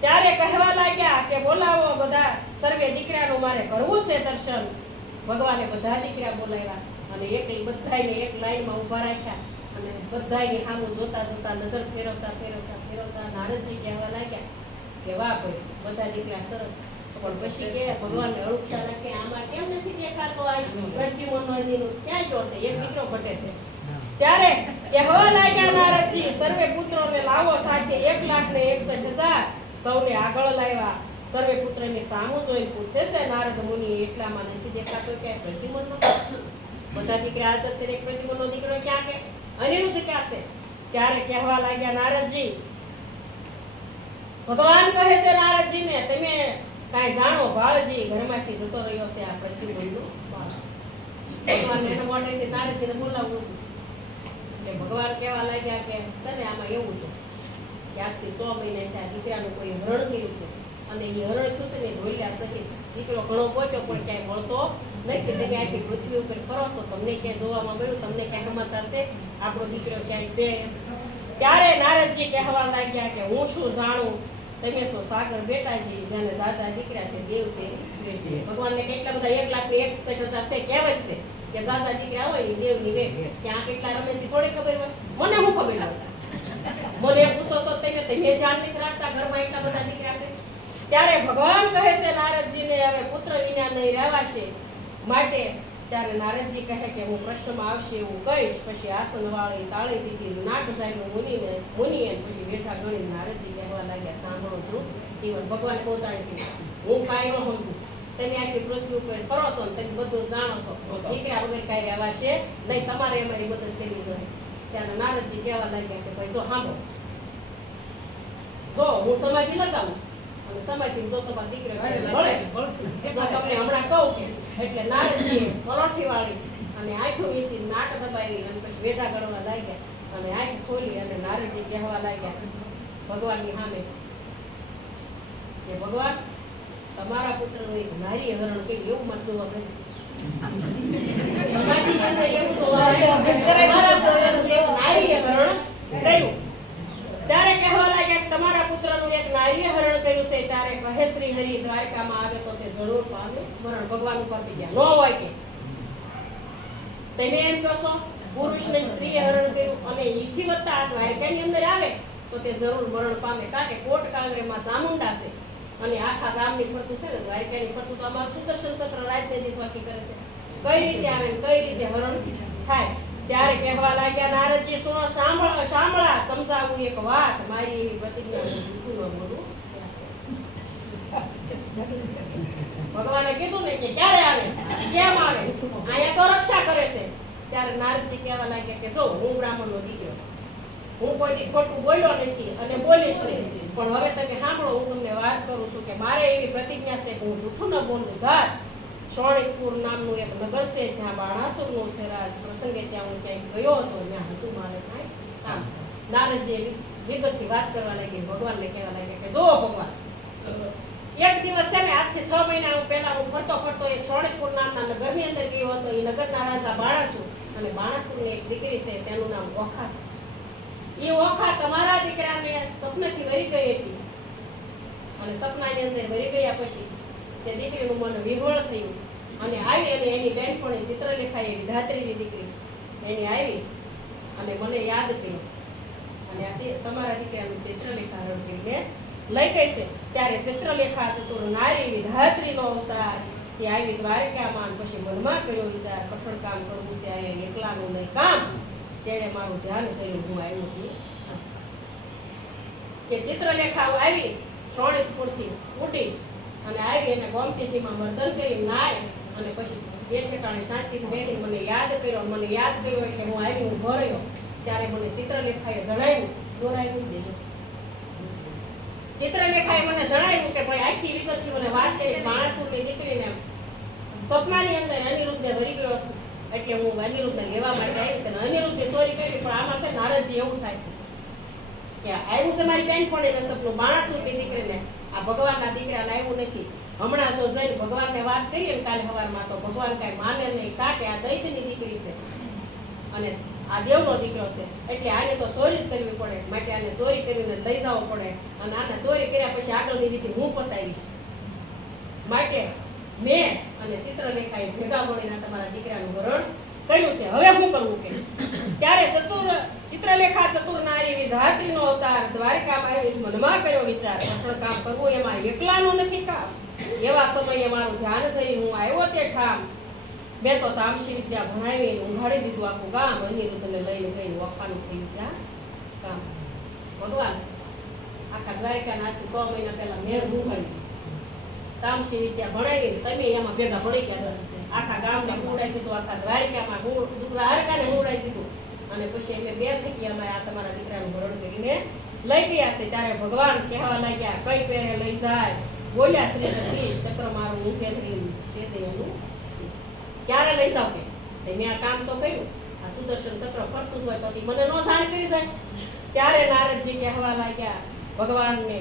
ત્યારે કહેવા લાગ્યા કે બોલાવો બધા સર્વે દીકરાનું મારે કરવું છે દર્શન. ભગવાને બધા દીકરા બોલાવ્યા અને બધાને એક લાઈનમાં ઊભા રાખ્યા અને બધાની સામું જોતા જોતા નજર ફેરવતા નારદજી કહેવા લાગ્યા કે વાહ ભાઈ બધા દીકરા સરસ. પણ પછી કે ભગવાનને અળુક્ષા રાખે આમાં કેમ નથી દેખાતો, આ પ્રદ્યુમ્નનો ક્યાં ગયો છે, એક દીકરો ઘટે છે. ત્યારે કહેવા લાગ્યા નારદજી સર્વે પુત્રોને લાવો સાથે 1,61,000 સૌને આગળ લાવ્યા. સર્વે પુત્રની સામું જોઈને પૂછે છે નારદ મુનિ એટલામાં નથી દેખાતો કે પ્રદ્યુમ્નનો. બધા દીકરા હાજર છે, એક પ્રતિકૂળનો દીકરો ક્યાં કે અનિરુદ્ધ ક્યાં છે? ત્યારે કહેવા લાગ્યા નારદજી, ભગવાન કહે છે નારદજીને, તમે કાંઈ જાણો ભાળજી, ઘરમાંથી જતો રહ્યો છે આ પ્રતિકૂળનો બાળક. ભગવાન એને મોઢેથી નારદજીને બોલાવવું એટલે ભગવાન કહેવા લાગ્યા કે તને આમાં એવું છે કે આજથી 100 મહિના થયા દીકરાનું કોઈ હરણ કર્યું છે, અને એ હરણ થયું છે ને ઢોલિયા સહિત દીકરો ઘણો પહોંચ્યો પણ ક્યાંય મળતો નથી. તમે આખી પૃથ્વી ઉપર ફરો છો, તમને ક્યાંય જોવામાં મળ્યું? તમને ક્યાંય સમાચાર છે આપણો દીકરો ક્યાંય છે? ત્યારે નારદજી કહેવા લાગ્યા કે હું શું જાણું, તમે શું સાગર બેટા છે, જેને દાદા દીકરા તે દેવ તે ભગવાનને કેટલા બધા 1,61,000 છે, કહેવત છે કે દાદા દીકરા હોય એ દેવની ભેટ. ક્યાં કેટલા રમે છે થોડી ખબર હોય? મને હું ખબર હોય? મને પૂછો તો તમે ધ્યાન નથી રાખતા, ઘરમાં એટલા બધા દીકરા છે. ત્યારે ભગવાન કહે છે નારદજીને, હવે પુત્ર વિના નહીં રહેવાશે. માટે ત્યારે નારદજી કહે કે હું પ્રશ્નમાં આવશે એવું કહીશ. પછી આસન વાળી તાળી દીધી, નાક જાગ્યું મુનિએ પછી બેઠા ગણી નારદજી કહેવા લાગ્યા, સાંભળો ધ્રુવ જીવન. ભગવાન પોતાની હું કાંઈ ન સમજુ, તમે આખી પૃથ્વી ઉપર ફરો છો ને તમે બધું જાણો છો, દીકરા વગર કાંઈ રહેવાશે નહીં, તમારે અમારી મદદ કરવી જોઈએ. ત્યારે નારદજી કહેવા લાગ્યા કે ભાઈ જો સાંભળો, જો હું સમાધિ લગાવું અને સમાધિ જો તમારા દીકરા મળે તો તમને હમણાં કહું કે એટલે નારદજીએ પરોઠી વાળી અને આંખો વીસી નાક દબાવી અને પછી વેઢા ગળવા લાગ્યા અને આંખ ખોલી અને નારદજી કહેવા લાગ્યા ભગવાનની સામે કે ભગવાન તમારા પુત્રનું એક નારી હરણ કર્યું એવું મને જોવા મળ્યું. સમાધિની અંદર એવું જોવા મળ્યું તમારા પુત્રનું એક નારી હરણ કર્યું. ત્યારે કહેવા લાગ્યા તમારા પુત્રનું એક નારીએ હરણ કર્યું છે. ત્યારે કહે શ્રી હરિ દ્વારકામાં આવે તો તે જરૂર પામે મરણ. ભગવાન ઉપરથી ગયા ન હોય કે તમે એમ કહો છો પુરુષને સ્ત્રીએ હરણ કર્યું અને ઈથી વધતા આ દ્વારકાની અંદર આવે તો તે જરૂર મરણ પામે. કારણ કે કોટ કાંગરેમાં ચામુંડા છે અને આખા ગામની ફરતું છે ને દ્વારકાની ફરતું તો અમારું સુદર્શન ચક્ર રાજ્યની સ્વાકી કરે છે. કઈ રીતે આવે કઈ રીતે હરણ થાય? ત્યારે કહેવા લાગ્યા નારદજી સુનો સાંભળા સમજાવું એક વાત, મારી એવી પ્રતિજ્ઞા જૂઠું ન બોલું. ભગવાને કીધું ને કે ક્યારે આવે કેમ આવે, અહીંયા તો રક્ષા કરે છે. ત્યારે નારદજી કહેવા લાગ્યા કે જો હું બ્રાહ્મણનો દીકરો, હું કોઈ દી ખોટું બોલ્યો નથી અને બોલીશ નહીં, પણ હવે તમે સાંભળો, હું તમને વાત કરું છું કે મારે એવી પ્રતિજ્ઞા છે કે હું જૂઠું ન બોલું. જાત શોણિતપુર નામનું એક નગર છે, જ્યાં બાણાસુરનો છે રાજ. પ્રસંગે ત્યાં હું ક્યાંય ગયો હતો, ત્યાં હતું મારે કાંઈ કામ. નારદજીએ વિગતથી વાત કરવા લાગી, ભગવાનને કહેવા લાગ્યા કે જો ભગવાન, એક દિવસ છે ને આજથી 6 મહિના પહેલા હું ફરતો એક શોણિતપુર નામના નગરની અંદર ગયો હતો. એ નગરના રાજા બાણાસુર, અને બાણાસુરની એક દીકરી છે તેનું નામ ઓખા છે. એ ઓખા તમારા દીકરાને સપનેથી વરી ગઈ હતી અને સપનાની અંદર વરી ગયા પછી તે દીકરીનું મન વિહવળ થયું અને આવી અને એની બહેનપણી ચિત્રલેખા એવી ધાત્રીની દીકરી એની આવી અને મને યાદ કર્યું અને આ તમારા દીકરાનું ચિત્રલેખા હરણ કરીને લઈ ગઈ છે. ત્યારે ચિત્રલેખા ચતુર નારી વિધાત્રીનો અવતાર તે આવી દ્વારકામાં. પછી મનમાં કર્યો વિચાર, કઠણ કામ કરવું છે અહીંયા એકલાનું નહીં કામ. તેણે મારું ધ્યાન કર્યું, હું આવ્યું છું કે ચિત્રલેખા આવી શોણિતપુરથી ઉડી અને આવી અને ગોમતીજીમાં મર્દન કરી નાય અને પછી બે ઠેકાણે શાંતિથી બેઠી મને યાદ કર્યો એટલે હું આવી ઊભો રહ્યો. ત્યારે મને ચિત્રલેખાએ જણાવ્યું, દોરાયું દેજો. ચિત્રલેખાએ મને જણાવ્યું કે ભાઈ આખી વિગતથી મને વાત કરી, બાણાસુરની દીકરીને સપનાની અંદર અનિરુદ્ધને વરી ગયો છું એટલે હું અનિરુદ્ધને લેવા માટે આવી છે ને અનિરુદ્ધે ચોરી કરી. પણ આમાં છે નારદજી એવું થાય છે કે આવ્યું છે મારી બેનપણીને સપનું, બાણાસુરની દીકરીને, આ ભગવાનના દીકરાને આવ્યું નથી. હમણાં જો જઈને ભગવાનને વાત કરીએ ને કાલે સવારમાં તો ભગવાન કાંઈ માને નહીં, કાંટે આ દૈત્યની દીકરી છે અને આ દેવનો દીકરો છે એટલે આને તો ચોરી જ કરવી પડે. માટે આને ચોરી કરીને લઈ જવો પડે અને આને ચોરી કર્યા પછી આગળની વિધિ હું પતાવીશ. માટે મેં અને ચિત્રલેખાએ ભેગા મળીને તમારા દીકરાનું હરણ કર્યું છે. હવે શું કરવું કે ત્યારે ચિત્રલેખા ચતુર નારી વિધાત્રીનો અવતાર દ્વારકામાં આવી મનમાં કર્યો વિચાર, કઠણ કામ કરવું એમાં એકલાનું નથી કામ. એવા સમયે મારું ધ્યાન ધરી હું આવ્યો તે ઠામ. મેં તો તામસી વિદ્યા ભણાવીને ઊંઘાડી દીધું આખું ગામ. અનિરુદ્ધને લઈને ગઈ વખાનું થયું ત્યાં કામ. ભગવાન આખા દ્વારકાના આજથી 6 મહિના પહેલા મેં ઊંઘાડી તામસી વિદ્યા ભણાવી, તમે એમાં ભેગા પડી ગયા. આખા ગામને હુવડાવી દીધું, આખા દ્વારિકામાં દ્વારકાને હુવડાવી દીધું. અને પછી અમે બે થઈ ગયા, અમે આ તમારા દીકરાનું હરણ કરીને લઈ ગયા છે. ત્યારે ભગવાન કહેવા લાગ્યા, કઈ પેરે લઈ જાય? બોલ્યા શ્રી ચક્ર મારું ઉભે થઈ છે તે એનું ક્યારે લઈ જાવ કે મેં આ કામ તો કર્યું, આ સુદર્શન ચક્ર ફરતું હોય તો મને નો જાણ કરી જાય. ત્યારે નારદજી કહેવા લાગ્યા ભગવાનને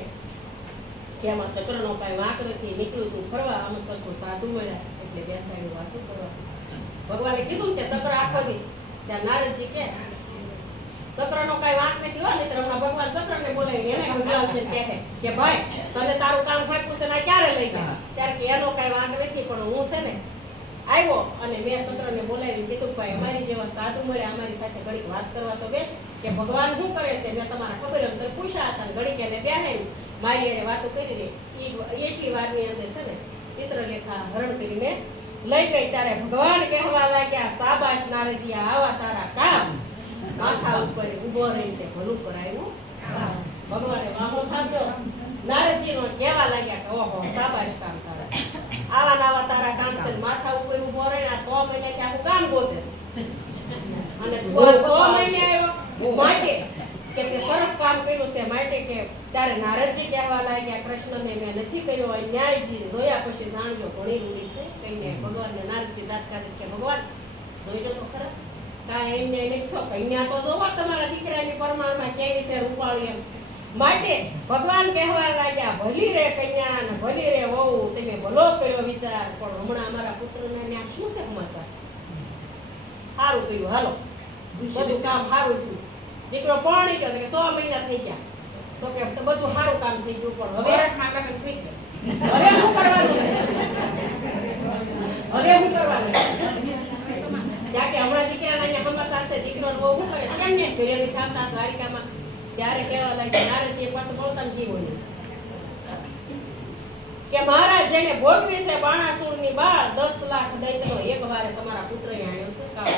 કે આમાં ચક્રનો કાંઈ વાંક નથી, નીકળ્યું તું ફરવા, આમ સરખું સાધુ મળ્યા એટલે બેસાડ્યું વાતો કરવા. ભગવાને કીધું કે ચક્ર આખો દી. ત્યાં નારદજી કે ચક્રનો કાંઈ વાંક નથી હોય, નહીં હમણાં ભગવાન ચક્રને બોલાવી એને ભગવાન કે ભાઈ તને તારું કામ ફાટ્યું છે ને ક્યારે લઈ જાય? ત્યારે કે એનો કાંઈ વાંક નથી, પણ હું છે ને આવ્યો અને મેં ચક્રને બોલાવી કીધું ભાઈ અમારી જેવા સાધુ મળે અમારી સાથે ઘડીક વાત કરવા તો બેસ, કે ભગવાન શું કરે છે મેં તમારા ખબર અંદર પૂછ્યા હતા, ઘડીક એને બેહાડ્યું, મારી એને વાતો કરી લે. એટલી વારની અંદર છે ને ચિત્રલેખા હરણ કરીને લઈ ગઈ. ત્યારે ભગવાન કહેવા લાગ્યા, શાબાશ નારદિયા, આવા તારા કામ, માથા ઉપર ઊભો રહીને ભલું કરાયું. ભગવાને વામો થાપ્યો. નારદજીનો કહેવા લાગ્યા કે ઓહો શાબાશ કામ તારા, આવા નાવા તારા કામ છે, માથા ઉપર ઊભો રહીને આ 100 મહિનાથી આખું કામ ગોતે છે. અને તું આ 100 મહિને આવ્યો માટે કે તે સરસ કામ કર્યું છે માટે કે. ત્યારે નારદજી કહેવા લાગ્યા, કૃષ્ણને મેં નથી કર્યો અન્યાયજી, જોયા પછી જાણજો ઘણી રૂડી છે કહીને ભગવાનને નારદજી દાંત કાઢે કે ભગવાન જોઈ લો તો ખરા, કાંઈ એમને નહીં થયો, કન્યા તો જોવો તમારા દીકરાની પરમારમાં કેવી છે રૂપાળી એમ. માટે ભગવાન કહેવા લાગ્યા, ભલી રે કન્યા ને ભલી રે વહુ, તમે ભલો કર્યો વિચાર, પણ હમણાં અમારા પુત્રને ત્યાં શું છે સમાચાર? સારું કર્યું, હાલો બધું કામ સારું થયું, દીકરો પરણી ગયો કે 100 મહિના થઈ ગયા તો કે બધું સારું કામ થઈ ગયું, પણ હવે થઈ ગયું, હવે શું કરવાનું છે? હવે શું કરવાનું? ત્યાં કે હમણાં દીકરાના અહીંયા સમાચાર છે, દીકરો બહુ શું કરે કેમ ને ઘરેથી ખાતા દ્વારિકામાં. ત્યારે કહેવા લાગ્યા નારદજી એક પાસે બોલતા કી બોલી કે મહારાજ જેને ભોગવી છે બાણાસુરની બાળ 10 લાખ દૈત્યનો એક વારે તમારા પુત્રએ આણ્યો છે. કામ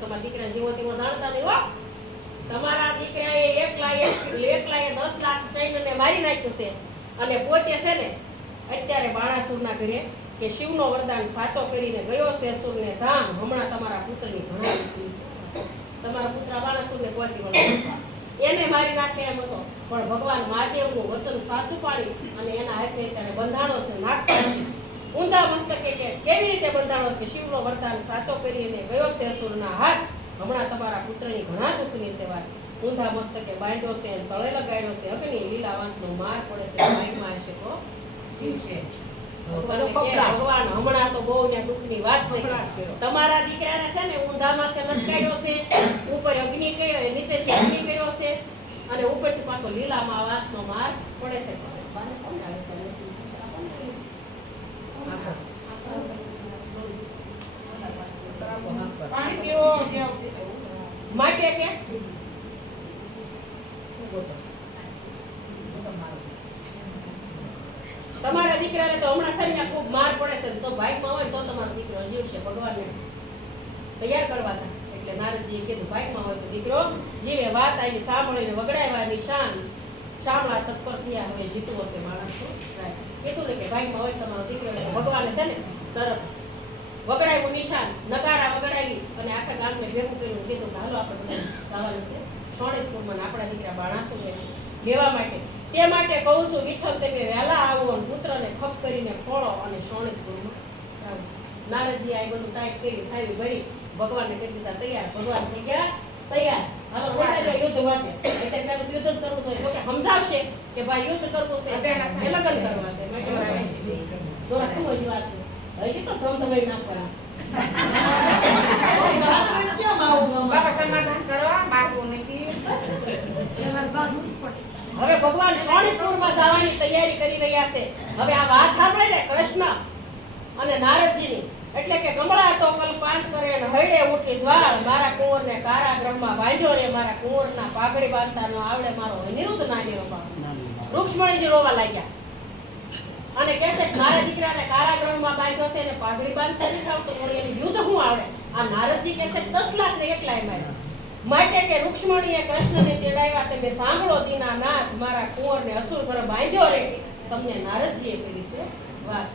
તમારા દીકરા જીવો તેવો જાણતા નહીં હો. તમારા દીકરાએ એકલાએ 10 લાખ સૈન્યને મારી નાખ્યું છે અને પોતે છે ને અત્યારે બાણાસુરના ઘરે કે શિવનો વરદાન સાચો કરીને ગયો છે અસુરને ધામ. હમણાં તમારા પુત્રની ઘણા છે, તમારા પુત્ર બાણાસુરને પહોંચી વળ્યો, એને મારી નાખે એમ હતો, પણ ભગવાન મહાદેવનું વચન સાચું પાડી અને એના હાથે ત્યારે બંધાણો છે નાખતા ઊંધા મસ્તકે. કે કેવી રીતે બંધાણો? કે શિવનો વરદાન સાચો કરીને ગયો છે અસુરના હાથ. હમણાં તમારા પુત્રની ઘણા દુઃખની સેવા ઊંધા મસ્તકે બાંધ્યો છે, તળે લગાડ્યો છે, અગ્નિ લીલાવાસનો માર પડે છે, ભાઈમાં હશે તો શિવ છે. ભગવાન હમણાં તો બહુ ને દુઃખની વાત છે, તમારા દીકરાને છે ને ઊંધા માથે લટકાડ્યો છે, ઉપર અગ્નિ કર્યો, નીચેથી અગ્નિ કર્યો છે અને ઉપરથી પાછો લીલામાં વાસનો માર પડે છે. પાણી પીવો માટે કે તમારા દીકરાને તો હમણાં સૈન્ય ખૂબ માર પડે છે, તો ભાઈમાં હોય તો તમારો દીકરો જીવશે. ભગવાનને તૈયાર કરવા હતા એટલે નારદજીએ કીધું ભાઈમાં હોય તો દીકરો જીવે. વાત આવી સાંભળીને વગડાવ્યા નિશાન, શામળા તત્પર થયા, હવે જીતવો છે માણસ. કીધું ને કે ભાઈમાં હોય તમારો દીકરો, ભગવાને છે ને તરત વગડાવ્યું નિશાન, નગારા વગડાવી અને આખા ગામને ભેગું કર્યું. કીધું કે હાલો આપણે જવાનું છે શોણિતપુરમાં, આપણા દીકરા બાણાસુર લેવા માટે. તે માટે કહું છું વિઠ્ઠલ તમે વહેલા આવો અને પુત્રને ખપ કરીને ખોળો અને શોણિતપુરમાં આવો. નારદજી આ બધું ટાઈટ કરી સાવી ભરી ભગવાનને કરી દીધા તૈયાર. ભગવાન થઈ ગયા તૈયાર, હાલો યુદ્ધ માટે. એટલે યુદ્ધ જ કરવું જોઈએ, તો કે સમજાવશે કે ભાઈ યુદ્ધ કરવું છે, લગ્ન કરવા છે. જોરા ખૂબ જ વાત છે, હજી તો ધમધમાઈ નાખવાના. હવે ભગવાન શોણિતપુરમાં જવાની તૈયારી કરી રહ્યા છે. હવે આ વાત સાંભળે ને કૃષ્ણ અને નારદજીની, એટલે કે કમળા તો કલ્પાંત કરે ને હૈડે ઉઠી જ્વાળ, મારા કુંવરને કારાગૃહમાં બાંધ્યો રે, મારા કુંવરના પાઘડી બાંધતા ન આવડે, મારો અનિરુદ્ધ નાનેરો બાપ. રૂક્ષ્મણીજી રોવા લાગ્યા અને કહેશે મારા દીકરાને કારાગૃહમાં બાંધ્યો છે ને પાઘડી બાંધતા નથી આવતો, પણ એની યુદ્ધ શું આવડે? આ નારદજી કહેશે 10 લાખ ને એકલાય માર્યા. માટે કે રૂક્ષ્મણીએ કૃષ્ણને તેડાવ્યા, તમે સાંભળો દીનાનાથ, મારા કુંવરને અસુર ઘર બાંધ્યો રે. તમને નારદજીએ કરી છે વાત.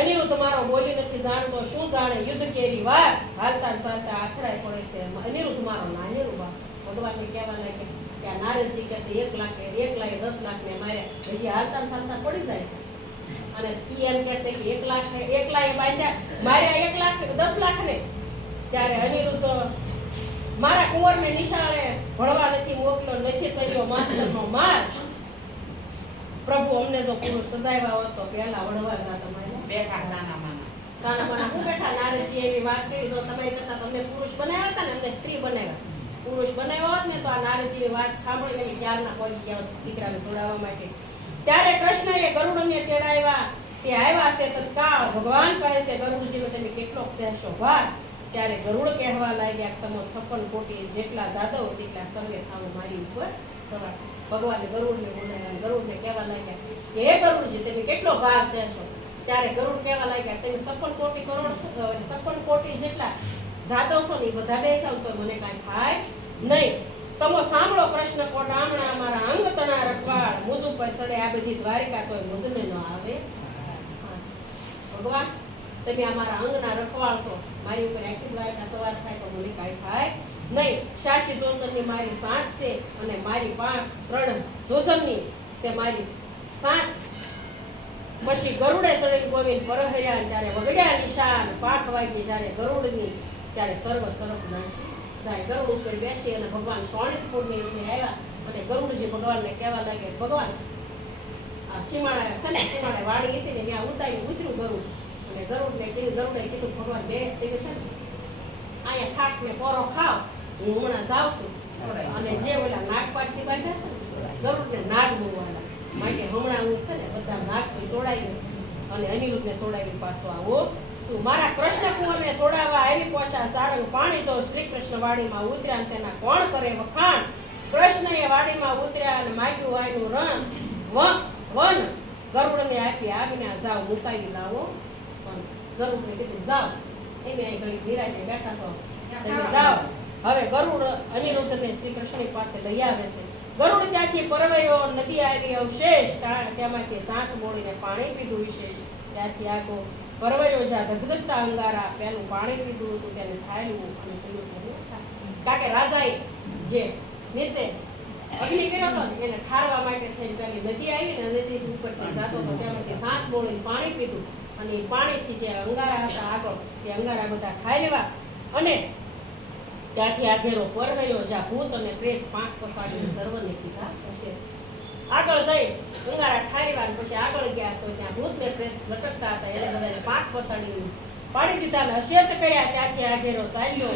અનિરુદ્ધ મારો બોલી નથી જાણતો, શું જાણે યુદ્ધ કેરી વાર, હાલતા ને ચાલતા આખડાય પડે છે. અનિરુદ્ધ મારો નાનેરું બાપ. ભગવાનને કહેવા લાગે કે આ નારદજી કહે છે 1 લાખ 10 લાખને માર્યા, હજી હાલતા ને ચાલતા પડી જાય છે. અને ઈ એમ કહે છે કે 1 લાખ ને એકલાએ બાંધ્યા, માર્યા 1 લાખ 10 લાખને. ત્યારે અનિરુદ્ધ મારા કુંવરને નિશાળે ભણવા નથી મોકલ્યો, નથી સર્યો માસ્તરનો માર. પ્રભુ અમને જો પુરુષ સદાવ્યા હોત તો પહેલા વણવા જાત અમારે બેઠા સાના માના. સાના માના હું બેઠા. નારદજી એવી વાત કરી, જો તમારી કરતા તમને પુરુષ બનાવ્યા હતા ને, અમને સ્ત્રી બનાવ્યા. પુરુષ બનાવ્યા હોત ને તો આ નારદજીની વાત સાંભળીને અમે ક્યારના પગી ગયા હોત દીકરાને છોડાવવા માટે. ત્યારે કૃષ્ણએ ગરુડને તેડાવ્યા. તે આવ્યા છે તત્કાળ. ભગવાન કહે છે ગરુડજીનો તમે કેટલોક સહેશો ભાર. ત્યારે ગરુડ કહેવા લાગ્યા તમો 56 કોટી જેટલા જાદવ તેટલા સર્વે થાવ મારી ઉપર સવાર. ભગવાને ગરુડને બોલાવ્યા. ગરુડને કહેવા લાગ્યા કે હે ગરુડજી તમે કેટલો ભાર સહેશો. ત્યારે ગરુડ કહેવા લાગ્યા તમે 56 કોટી કરોડ 56 કોટી જેટલા જાદવ છો ને એ બધા બેસાવ તો મને કાંઈ થાય નહીં. તમો સાંભળો કૃષ્ણ કોટામણા અમારા અંગ તણા રખવાળ, મુજ ઉપર ચડે આ બધી દ્વારિકા તોય મુજને ન આવે. ભગવાન તમે અમારા અંગના રખવાળ છો, મારી ઉપર આખી દ્વારિકા સવાર થાય તો મને કાંઈ થાય નહીં. શાસી જોતરની મારી સાંસ છે અને મારી 3 જોધનની છે મારી સાંચ. પછી ગરુડે ચડીને ગોવિંદ પરહર્યા. ત્યારે વગડ્યા નિશાન, પાખ વાગી જ્યારે ગરુડની, ત્યારે સર્વ સરફ નાશી જાય. ગરુડ ઉપર બેસી અને ભગવાન શોણિતપુરની અંદર આવ્યા. અને ગરુડજી ભગવાનને કહેવા લાગે ભગવાન આ સીમાડા છે ને, સીમાડે વાડી હતી ને ત્યાં ઉતર્યું ગરુડ. અને ગરુડને ગરુડે કીધું ભગવાન બે તેવી છે ને અહીંયા થાક ને પોરો ખાવ, હું હમણાં જાઉં છું. અને જે ઓલા નાગપાટથી બાંધ્યા છે ને ગરુડને નાગ બોલવાના માટે હમણાં હું છે ને બધા નાગથી છોડાવી અને અનિરુદ્ધને છોડાવી પાછો આવો છું. મારા કૃષ્ણ કુંવરને છોડાવવા આવી પોષા સારંગ પાણી જો શ્રી કૃષ્ણ વાડીમાં ઉતર્યા તેના કોણ કરે વખાણ. કૃષ્ણએ વાડીમાં ઉતર્યા અને માગ્યું વાયનું રણ વન. ગરુડને આપી આજ્ઞા જાઓ મુકાવી લાવો. પણ ગરુડને કીધું જાઓ, એમે અહીં ઘડી ધીરાઈને બેઠા છો તમે જાઓ. હવે ગરુડ અનિરુદ્ધને શ્રી કૃષ્ણ પાસે લઈ આવે છે. ગરુડ ત્યાંથી પરવયો, નદી આવી અવશેષ, તેમાંથી સાંસ બોળીને પાણી પીધું વિશેષ. ત્યાંથી આગો પરવયો જ્યાં ધગધગતા અંગારા, પેલું પાણી પીધું હતું તેને થાયલું અને પીલું કારણ કે રાજાએ જે નીચે અગ્નિ કર્યો હતો એને ઠારવા માટે થઈને પેલી નદી આવી ને નદી ઉપરથી જાતો હતો તેમાંથી સાંસ બોળીને પાણી પીધું. અને એ પાણીથી જે અંગારા હતા આગળ તે અંગારા બધા ખાઈ લેવા. અને ત્યાંથી આગેરો પરવર્યો જ્યાં ભૂત અને પ્રેત 5 પસાડીને સર્વને કીધા. પછી આગળ જઈ અંગારા ઠારવા પછી આગળ ગયા તો ત્યાં ભૂત ને પ્રેત લટકતા હતા એને બધાને 5 પસાડીને પાડી દીધા ને અશેત કર્યા. ત્યાંથી આગેરો ચાલ્યો.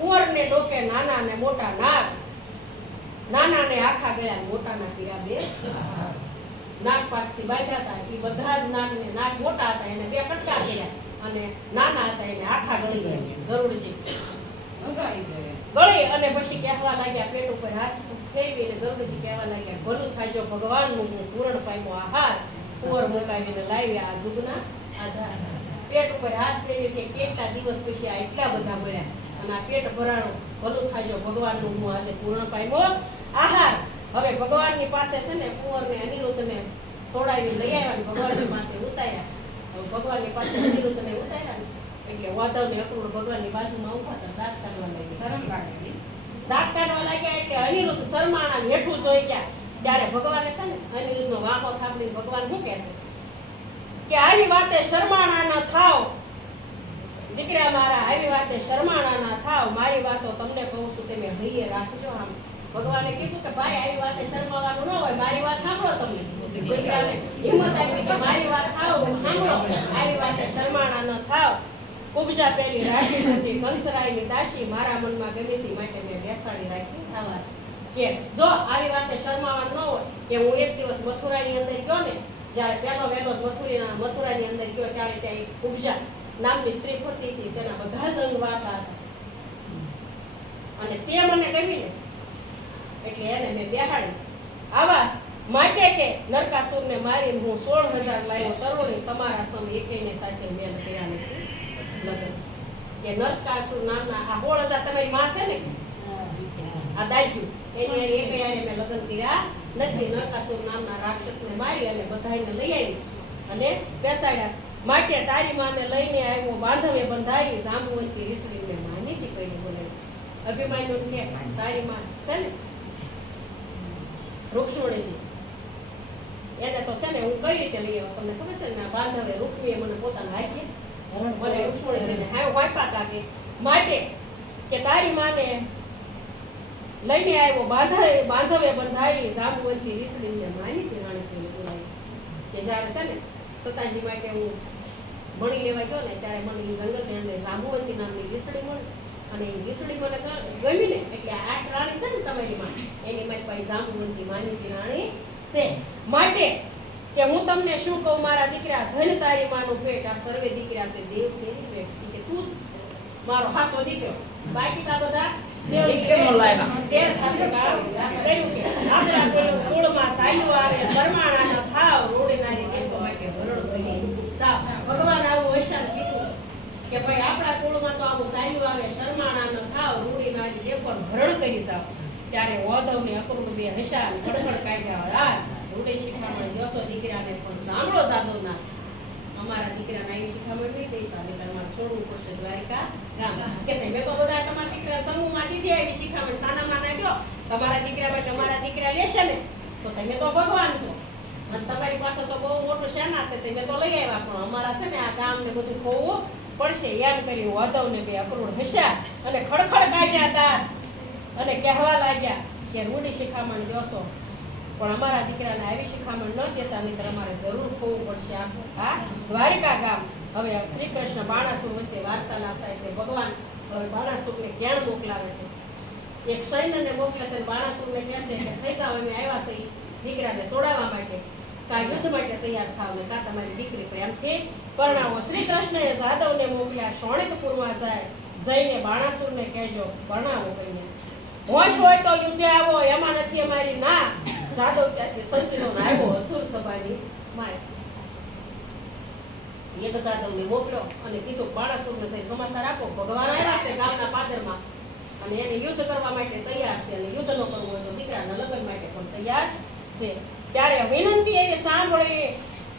કુંવરને ડોકે નાના ને મોટા નાગ, નાના ને આખા ગયા, મોટાના પીરા 2 નાગપાટથી બાંધ્યા હતા. એ બધા જ નાગને, નાગ મોટા હતા એને 2 કટકા કર્યા અને નાના હતા એને આખા ગળી ગયા. ગરુડજી ગળી અને પછી કહેવા લાગ્યા પેટ ઉપર હાથ ફેરવીને ગરુડજી કહેવા લાગ્યા ભલું થાય જો ભગવાનનું હું પૂરણ પામ્યો આહાર, કુંવર મુકાવીને લાવ્યા આ જુગના આધાર. પેટ ઉપર હાથ ફેરવી કે કેટલા દિવસ પછી આ એટલા બધા મળ્યા અને આ પેટ ભરાણું, ભલું થાય જો ભગવાનનું હું આજે પૂરણ પામ્યો આહાર. હવે ભગવાનની પાસે છે ને કુંવરને અનિરુદ્ધને છોડાવી લઈ આવ્યા ને ભગવાનની પાસે ઉતાર્યા. ભગવાનની પાસે અનિરુદ્ધને ઉતાર્યા ને એટલે વાદવને અક્રૂર ભગવાનની બાજુમાં ઉભા હતા. દાંત કાઢવા લાગ્યા, શરમ કાઢી દાંત કાઢવા લાગ્યા એટલે અનિરુદ્ધ શરમાણા હેઠું જોઈ ગયા. ત્યારે ભગવાને છે ને અનિરુદ્ધનો વાંકો થાપડીને ભગવાન શું કહેશે કે આવી વાતે શરમાણા ન થાવ દીકરા મારા, આવી વાતે શરમાણા ના થાવ. મારી વાતો તમને કહું છું તમે હૈયે રાખજો. આમ ભગવાને કીધું કે ભાઈ આવી વાતે શરમાવાનું ન હોય, મારી વાત સાંભળો. તમે દીકરાને હિંમત આપી કે મારી વાત સાંભળો, આવી વાતે શરમાણા ન થાવ. કુબજા પેલી રાઠી હતી કંસરાયની દાસી, મારા મનમાં ગમી માટે મેં બેસાડી રાખી આવા કે જો આવી વાતે શરમાવાનું ન હોય કે હું એક દિવસ મથુરાની અંદર ગયો ને, જ્યારે પહેલો વહેલો મથુરાની અંદર ગયો ત્યારે ત્યાં એક કુબજા નામની સ્ત્રી ફરતી હતી, તેના બધા જ અંગ વાતા હતા અને તે મને ગમી ને એટલે એને મેં બેહાડી. આવાસ માટે કે નરકાસુરને મારીને હું 16,000 લાવ્યો તરુણી, તમારા સમ એકેયને સાથે મેલ કર્યા નથી લગ્ન. કે નરકાસુર નામના આ 16,000 તમારી માં છે ને આ દાજ્યું એની એકેયારે મેં લગ્ન કર્યા નથી. નરકાસુર નામના રાક્ષસને મારી અને બધાને લઈ આવી અને બેસાડ્યા. માટે તારી માને લઈને આવ્યો બાંધવે બંધાઈ જાંબુવંતી રીસડીને માનીથી કહીને બોલાવી. અભિમાન્યુ કે તારી માં છે ને રૂક્ષોણીજી એને તો છે ને હું કઈ રીતે લઈ આવ્યો તમને ખબર છે ને બાંધવે રૂકમીએ મને પોતાના હાથ છે મને રૂક્ષોણીજીને હાવ વાંચતા કે માટે કે તારી માને લઈને આવ્યો બાંધવે બંધાઈ જાંબુવંતી રીસડીને માનીથી રાણીથી બોલાવી. કે જ્યારે છે ને સતાજી માટે હું મણી લેવા ગયો ને ત્યારે મને એ જંગલની અંદર જાંબુવંતી નામની રીસડી મળી અને એ રીસડી મને ગમી ને એટલે 8 રાણી છે ને તમારી માં એની મારી પાસે જાંબુવંતી માનીતી રાણી છે. માટે કે હું તમને શું કહું મારા દીકરા ધન તારી માનું ભેટ આ સર્વે દીકરા છે દેવ તેરી ભેટ કે તું મારો હાસો દીકરો બાકી તા બધા ભગવાન આવું વૈશાલ કીધું કે ભાઈ આપણા કુળમાં તો આવું સાયલું આવે શરમાણા ન થાવ રૂડી નારી દે પર ભરણ કરી જાવ. ત્યારે ઓધવ ને અક્રૂર બે હસા કડકડ કાઢ્યા રૂડી શીખામણ દોસો દીકરાને પણ સાંભળો સાધવના અમારા દીકરાને આવી શીખામણ નહીં દેતા ને તમારે છોડવું પડશે દ્વારિકા ગામ. કે મેં તો બધા તમારા દીકરા સમૂહમાં દીધી આવી શીખામણ સાનામાં ના દો તમારા દીકરા માટે અમારા દીકરા લેશે ને તો તમે તો ભગવાન છો અને તમારી પાસે તો બહુ મોટું સેના છે તમે તો લઈ આવ્યા પણ અમારા છે ને આ ગામ ને બધું ખોવું પડશે એમ કરી વધવ ને બે અક્રૂર હસ્યા અને ખડખડ કાઢ્યા હતા અને કહેવા લાગ્યા કે રૂડી શિખામણ દોસો પણ અમારા દીકરાને આવી શિખામણ ન દેતા નહીં અમારે જરૂર ખોવું પડશે આ દ્વારિકા ગામ. હવે શ્રી કૃષ્ણ બાણાસુર વચ્ચે વાર્તાલાપ થાય છે. ભગવાન હવે બાણાસુરને ક્યાં મોકલાવે છે? એક સૈન્યને મોકલે છે. બાણાસુરને કહે છે કે થઈ જાવ અમે આવ્યા છે દીકરાને છોડાવવા માટે કા યુદ્ધ માટે તૈયાર થાવ ને કા તમારી દીકરી પ્રેમથી પરણાવો. શ્રી કૃષ્ણએ જાદવને મોકલ્યા શોણિતપુરમાં જાય જઈને બાણાસુરને કહેજો પરણાવો કરીને હોશ હોય તો યુદ્ધે આવો એમાં નથી અમારી ના. જાદવ ત્યાંથી સંચિતો આવ્યો અસુર સભાની માય યજ્ઞાદવને મોકલ્યો અને કીધું બાણાસુરને જઈને સમાચાર આપો ભગવાન આવ્યા છે ગામના પાદરમાં અને એને યુદ્ધ કરવા માટે તૈયાર છે અને યુદ્ધ ન કરવું હોય તો દીકરાના લગ્ન માટે પણ તૈયાર છે. ત્યારે વિનંતી એવી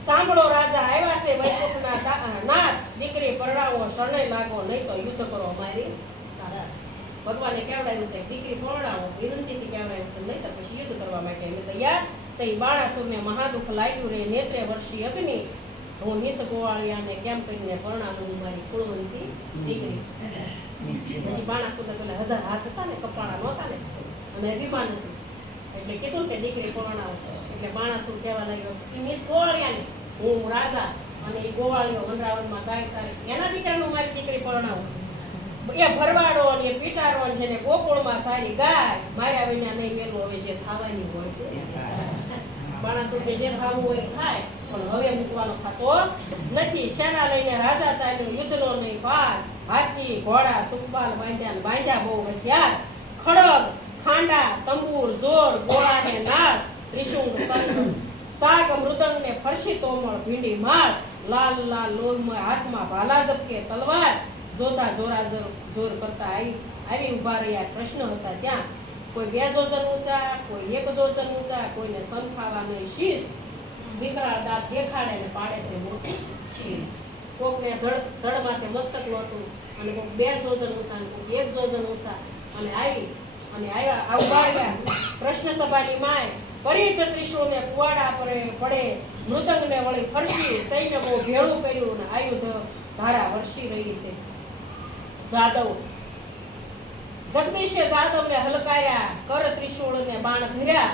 સાંભળો રાજા આવ્યા છે વૈકુંઠના નાથ દીકરી પરણાવો શરણે લાગો નહીં તો યુદ્ધ કરો અમારી સાથે. ભગવાને કેવડાવ્યું છે દીકરી પરણાવો વિનંતીથી કેવડાવ્યું છે નહીં તો પછી યુદ્ધ કરવા માટે અમે તૈયાર છે. બાણાસુરને મહાદુખ લાગ્યું રે નેત્રે વર્ષી અગ્નિ હું નિસ ગોવાળિયાને કેમ કરીને પરણાવું મારી કુળવંતી દીકરી. પછી બાણાસુરને પેલા 1000 હાથ હતા ને કપાળા નહોતા ને અને અભિમાન હતું એટલે કીધું કે દીકરી પરણાવો. એટલે બાણાસુર કહેવા લાગ્યો નિસ ગોવાળિયાને હું રાજા અને એ ગોવાળીઓ વનરાવનમાં ગાય સારી એના દીકરાનું મારી દીકરી પરણાવું. એ ભરવાડો અને એ પીટારો છે ને ગોકુળમાં સારી ગાય માર્યા વિના નહીં મેલું હવે જે ખાવાની હોય બાણાસુરને જે ખાવું હોય ખાય પણ હવે મૂકવાનો થતો નથી. સેના લઈને રાજા ચાલ્યો યુદ્ધનો નહીં પાર હાથી ઘોડા સુખબાલ બાંધ્યા બહુ હથિયાર ખડગ ખાંડા તંબુર જોર ગોળા ને નાળ ત્રિશુંગ સાગ મૃદંગ ને ફરસી તોમળ ભીંડી માળ લાલ લાલ લોહીમાં હાથમાં ભાલા ઝબકે તલવાર જોતા જોરા જોર કરતા આવી ઉભા રહ્યા. કૃષ્ણ હતા ત્યાં કોઈ 2 જોજન ઊંચા કોઈ 1 જોજન ઊંચા કોઈને સંખાવા નહીં શીશ વિકરાળ દાંત દેખાડે ને પાડે છે મોટું શીશ. કોકને ધડ માથે મસ્તક નહોતું અને કોક 2 જોજન ઊંચા કોક 1 જોજન ઊંચા અને આવ્યા આવવાળ્યા. કૃષ્ણ સભાની માય પરિત ત્રિશુળને કુવાડા પર પડે મૃદંગને વળી ફરસી સૈન્ય બહુ ભેળું કર્યું ને આયુધ ધારા વર્ષી રહી છે. જગદીશે જાદવને હલકાયા કર ત્રિશુળને બાણ ધર્યા.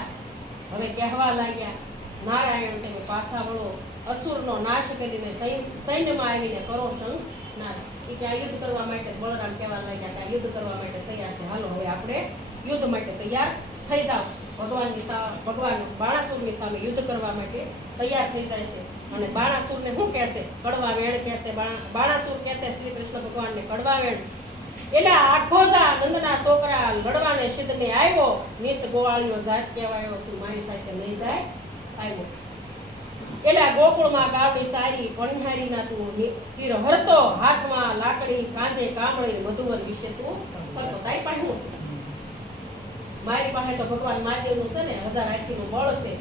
હવે કહેવા લાગ્યા નારાયણ તમે પાછા વળો અસુરનો નાશ કરીને સૈન્યમાં આવીને કરો સંહાર. કે આ યુદ્ધ કરવા માટે બળરામ કહેવા લાગ્યા કે આ યુદ્ધ કરવા માટે તૈયાર છે હાલો હવે આપણે યુદ્ધ માટે તૈયાર થઈ જાવ. ભગવાન બાણાસુરની સામે યુદ્ધ કરવા માટે તૈયાર થઈ જાય છે અને બાણાસુરને શું કહેશે કડવા વેણ કહેશે. બાણાસુર કહેશે શ્રી કૃષ્ણ ભગવાનને કડવા વેણ એટલે આખોજા નંદના છોકરા લડવાને સિદ્ધને આવ્યો નિસ ગોવાળીઓ જાત કહેવાયો તું મારી સાથે નહીં જાય આવ્યો. એટલે ગોકુળમાં ગાવડી સારી પણિહારીના તું ચીર હરતો હાથમાં લાકડી કાંધે કામળી મધુવન વિશે તું કરતો. તારી પાસે શું છે? મારી પાસે તો ભગવાન મહાદેવનું છે ને 1000 હાથીનું બળ છે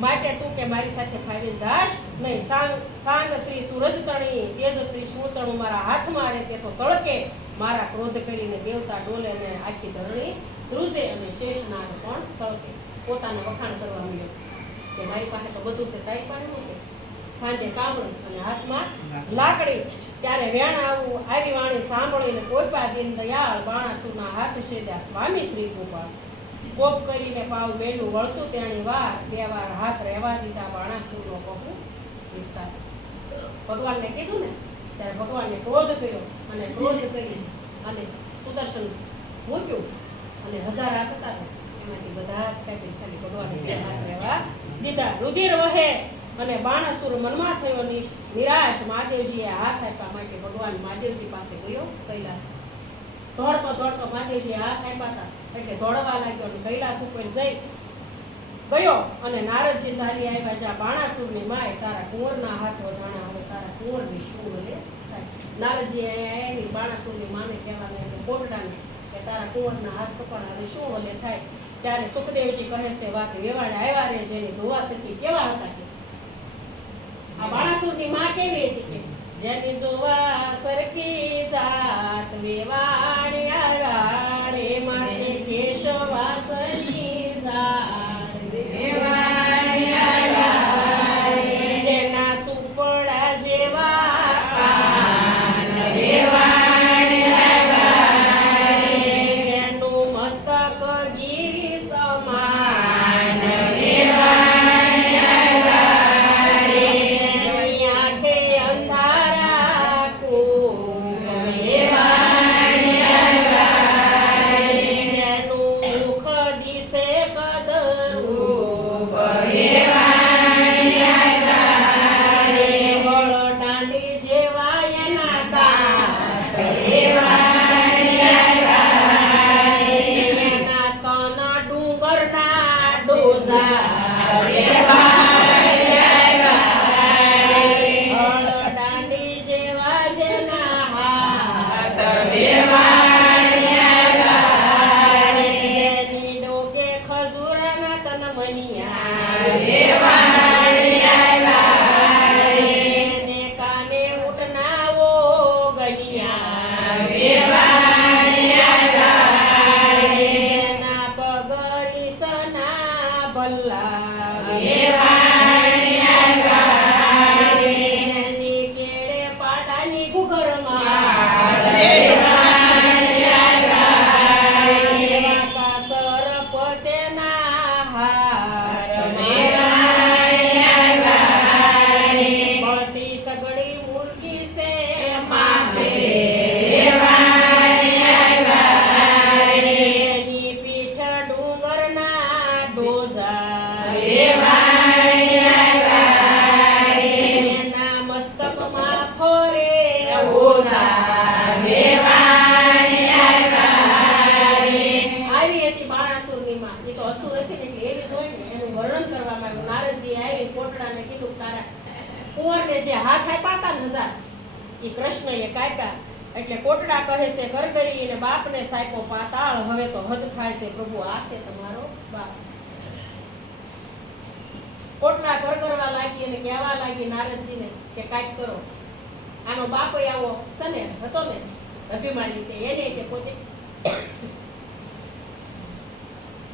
માટે તું કે મારી સાથે ફાવી જાશ નહીં. સાંગ શ્રી સૂરજ તણી તેજ ત્રિશૂળતણું મારા હાથમાં રહે તે તો સળકે. મારા ક્રોધ કરીને દેવતા ડોલે અને આખી ધરણી ધ્રુજે અને શેષનાગ પણ સળકે. પોતાને વખાણ કરવા માંડ્યો કે મારી પાસે તો બધું છે, તારી પાસે શું છે? ખાંદે કામળી અને હાથમાં લાકડી. ત્યારે વેણ આવી વાણી સાંભળીને કોઈપા દીન દયાળ બાણાસુરના હાથ છેદ્યા સ્વામી શ્રી ગોપાલ. કોપ કરીને પાવ મેલું વળતું તેણી વાર બે વાર હાથ રહેવા દીધા બાણાસુરનો બહુ વિસ્તાર. ભગવાનને કીધું ને ત્યારે ભગવાનને ક્રોધ કર્યો અને ક્રોધ કરી અને સુદર્શન મૂક્યું અને 1000 હાથ હતા એમાંથી બધા કાપી ખાલી ભગવાનને બે હાથ રહેવા દીધા. રુધિર વહે અને બાણાસુર મનમાં થયો નિરાશ. મહાદેવજીએ હાથ આપ્યા માટે ભગવાન મહાદેવજી પાસે ગયો કૈલાસ. દોડતો મહાદેવજીએ હાથ આપ્યા હતા એટલે દોડવા લાગ્યો અને કૈલાસ ઉપર જઈ ગયો અને નારદજી ચાલી આવ્યા છે. બાણાસુરની માય તારા કુંવરના હાથ વઢાણા, હવે તારા કુંવરની શું ભલે થાય. નારદજી આવી બાણાસુરની માને કહેવાને કે કોટડાને કે તારા કુંવરના હાથ કપાણા, હવે શું ભલે થાય. ત્યારે સુખદેવજી કહે છે વાત વેવાડે આવ્યા રે જેની જોવા સકી કેવા હતા કે આ બાણાસુરની માં કેવી હતી કે જેની જોવા સરખી જાત વેવાડે આવ્યા રે માતે કેશવાસની જાત વેવાડે આવ્યા રે જેના સુપડા જેવા કાન વેવાડે આવ્યા રે જેનું મસ્તક ગીરી સમાન વેવાડે આવ્યા રે જેની આંખે અંધારા કુંભ વેવાડે આવ્યા રે જેનું મુખ દિશે કદરૂપ વેવાડે આવ્યા રે બળદાંડી જેવા એના દાંત વેવાડે આવ્યા રે એના સ્તન ડુંગરના ડોઝા વેવાડે આવ્યા રે બળદાંડી જેવા જેના હાથ વેવાડે આવ્યા રે જેની ડોકે ખજૂરના તનમનિયા વેવાડે આવ્યા રે એને કાને ઉટનાવો ગણિયા વેવાડે આવ્યા રે જેના પગરી સના ભલ્લા વેવાડે આવ્યા રે જેની કેળે પાડાની ઘૂઘરમાં વેવાડે આવ્યા રે એવા કાસર પતેના હાથ વેવાડે આવ્યા રે બળતી સગડી મુરગી સે માથે વેવાડે આવ્યા રે એની પીઠ ડુંગરના ડોઝા વેવાડે આવ્યા રે એના મસ્તકમાં ફરે ઓઝા વેવાડે આવ્યા રે આવી હતી બાણાસુરની માં. એ તો અસુર હતી ને એટલે એવી જ હોય ને એનું વર્ણન કરવામાં આવ્યું. નારદજી આવી કોટડાને કીધું તારા કુંવરને જે હાથ આપ્યા હતા ને 1000 એ કૃષ્ણએ કાપ્યા. એટલે કોટડા કહે છે કરગરી અને બાપને સાયપો પાતાળ, હવે તો હદ થાય છે પ્રભુ આ છે તમારો બાપ. કોટડા કરગરવા લાગી અને કહેવા લાગી નારદજીને કે કાંઈક કરો. આનો બાપ આવો સને હતો ને અભિમાની તે એને કે પોતે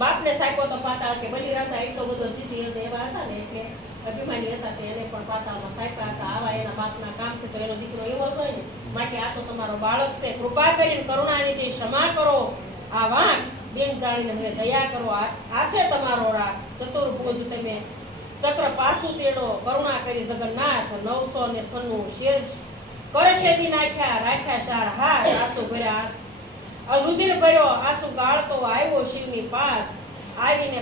બાપને સાયપો તો પાતાળ કે બલિરાજા એટલો બધો સિદ્ધિ એવા હતા ને એટલે અભિમાની હતા તે એને પણ પાતાળમાં સાયપા હતા. આવા એના બાપના કામ છે તો એનો દીકરો એવો જ હોય ને. માટે આ તો તમારો બાળક છે, કૃપા કરીને કરુણાનિધિ ક્ષમા કરો. આ વાંક દિન જાણીને મને દયા કરો. આ છે તમારો રાગ ચતુર્ભુજ તમે ચક્ર પાછું તેડો. કરુણા કરી જગન્નાથ 996 શેર કરશેદી નાખ્યા રાખ્યા 4 હાથ. આંસુ ભર્યા રુધિર ભર્યો આંસુ ગાળતો આવ્યો શિવની પાસ. આવીને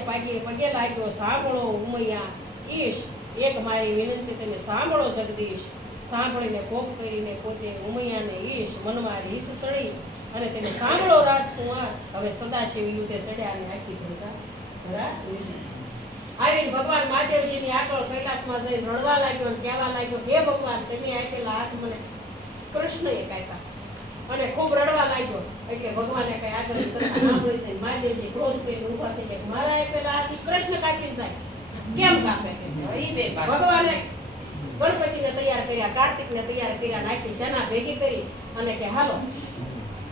પગે લાગ્યો સાંભળો ઉમૈયા ઈશ, એક મારી વિનંતી તમે સાંભળો જગદીશ. સાંભળીને કોપ કરીને પોતે ઉમૈયાને ઈશ મનમાં રીસ ચડી અને તેને સાંભળો રાજકુમાર, હવે સદાશિવ યુદ્ધે ચડ્યા અને આખી ધરા આવીને ભગવાન મહાદેવજીની આગળ કૈલાસમાં જઈ રડવા લાગ્યો અને કહેવા લાગ્યો હે ભગવાન તમે આપેલા હાથ મને કૃષ્ણએ કાપ્યા અને ખૂબ રડવા લાગ્યો. એટલે ભગવાને કઈ આગળ કથા સાંભળી થઈ મહાદેવજી ક્રોધ કરીને ઊભા થઈ ગયા મારા આપેલા હાથ કૃષ્ણ કાપી જાય કેમ કાપે છે? ઈ બે ભાગ. ભગવાને ગણપતિને તૈયાર કર્યા, કાર્તિકને તૈયાર કર્યા, નાખી સેના ભેગી કરી અને કે હાલો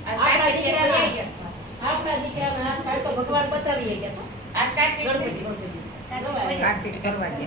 આજ આપણા કાર્તિક દીકરાના આવી ગયા. આપણા દીકરાના હાથ થાય તો ભગવાન પચાવીએ ગયા આજ કાર્તિક ગણપતિ કાર્તિક કાર્તિક કરવા છે.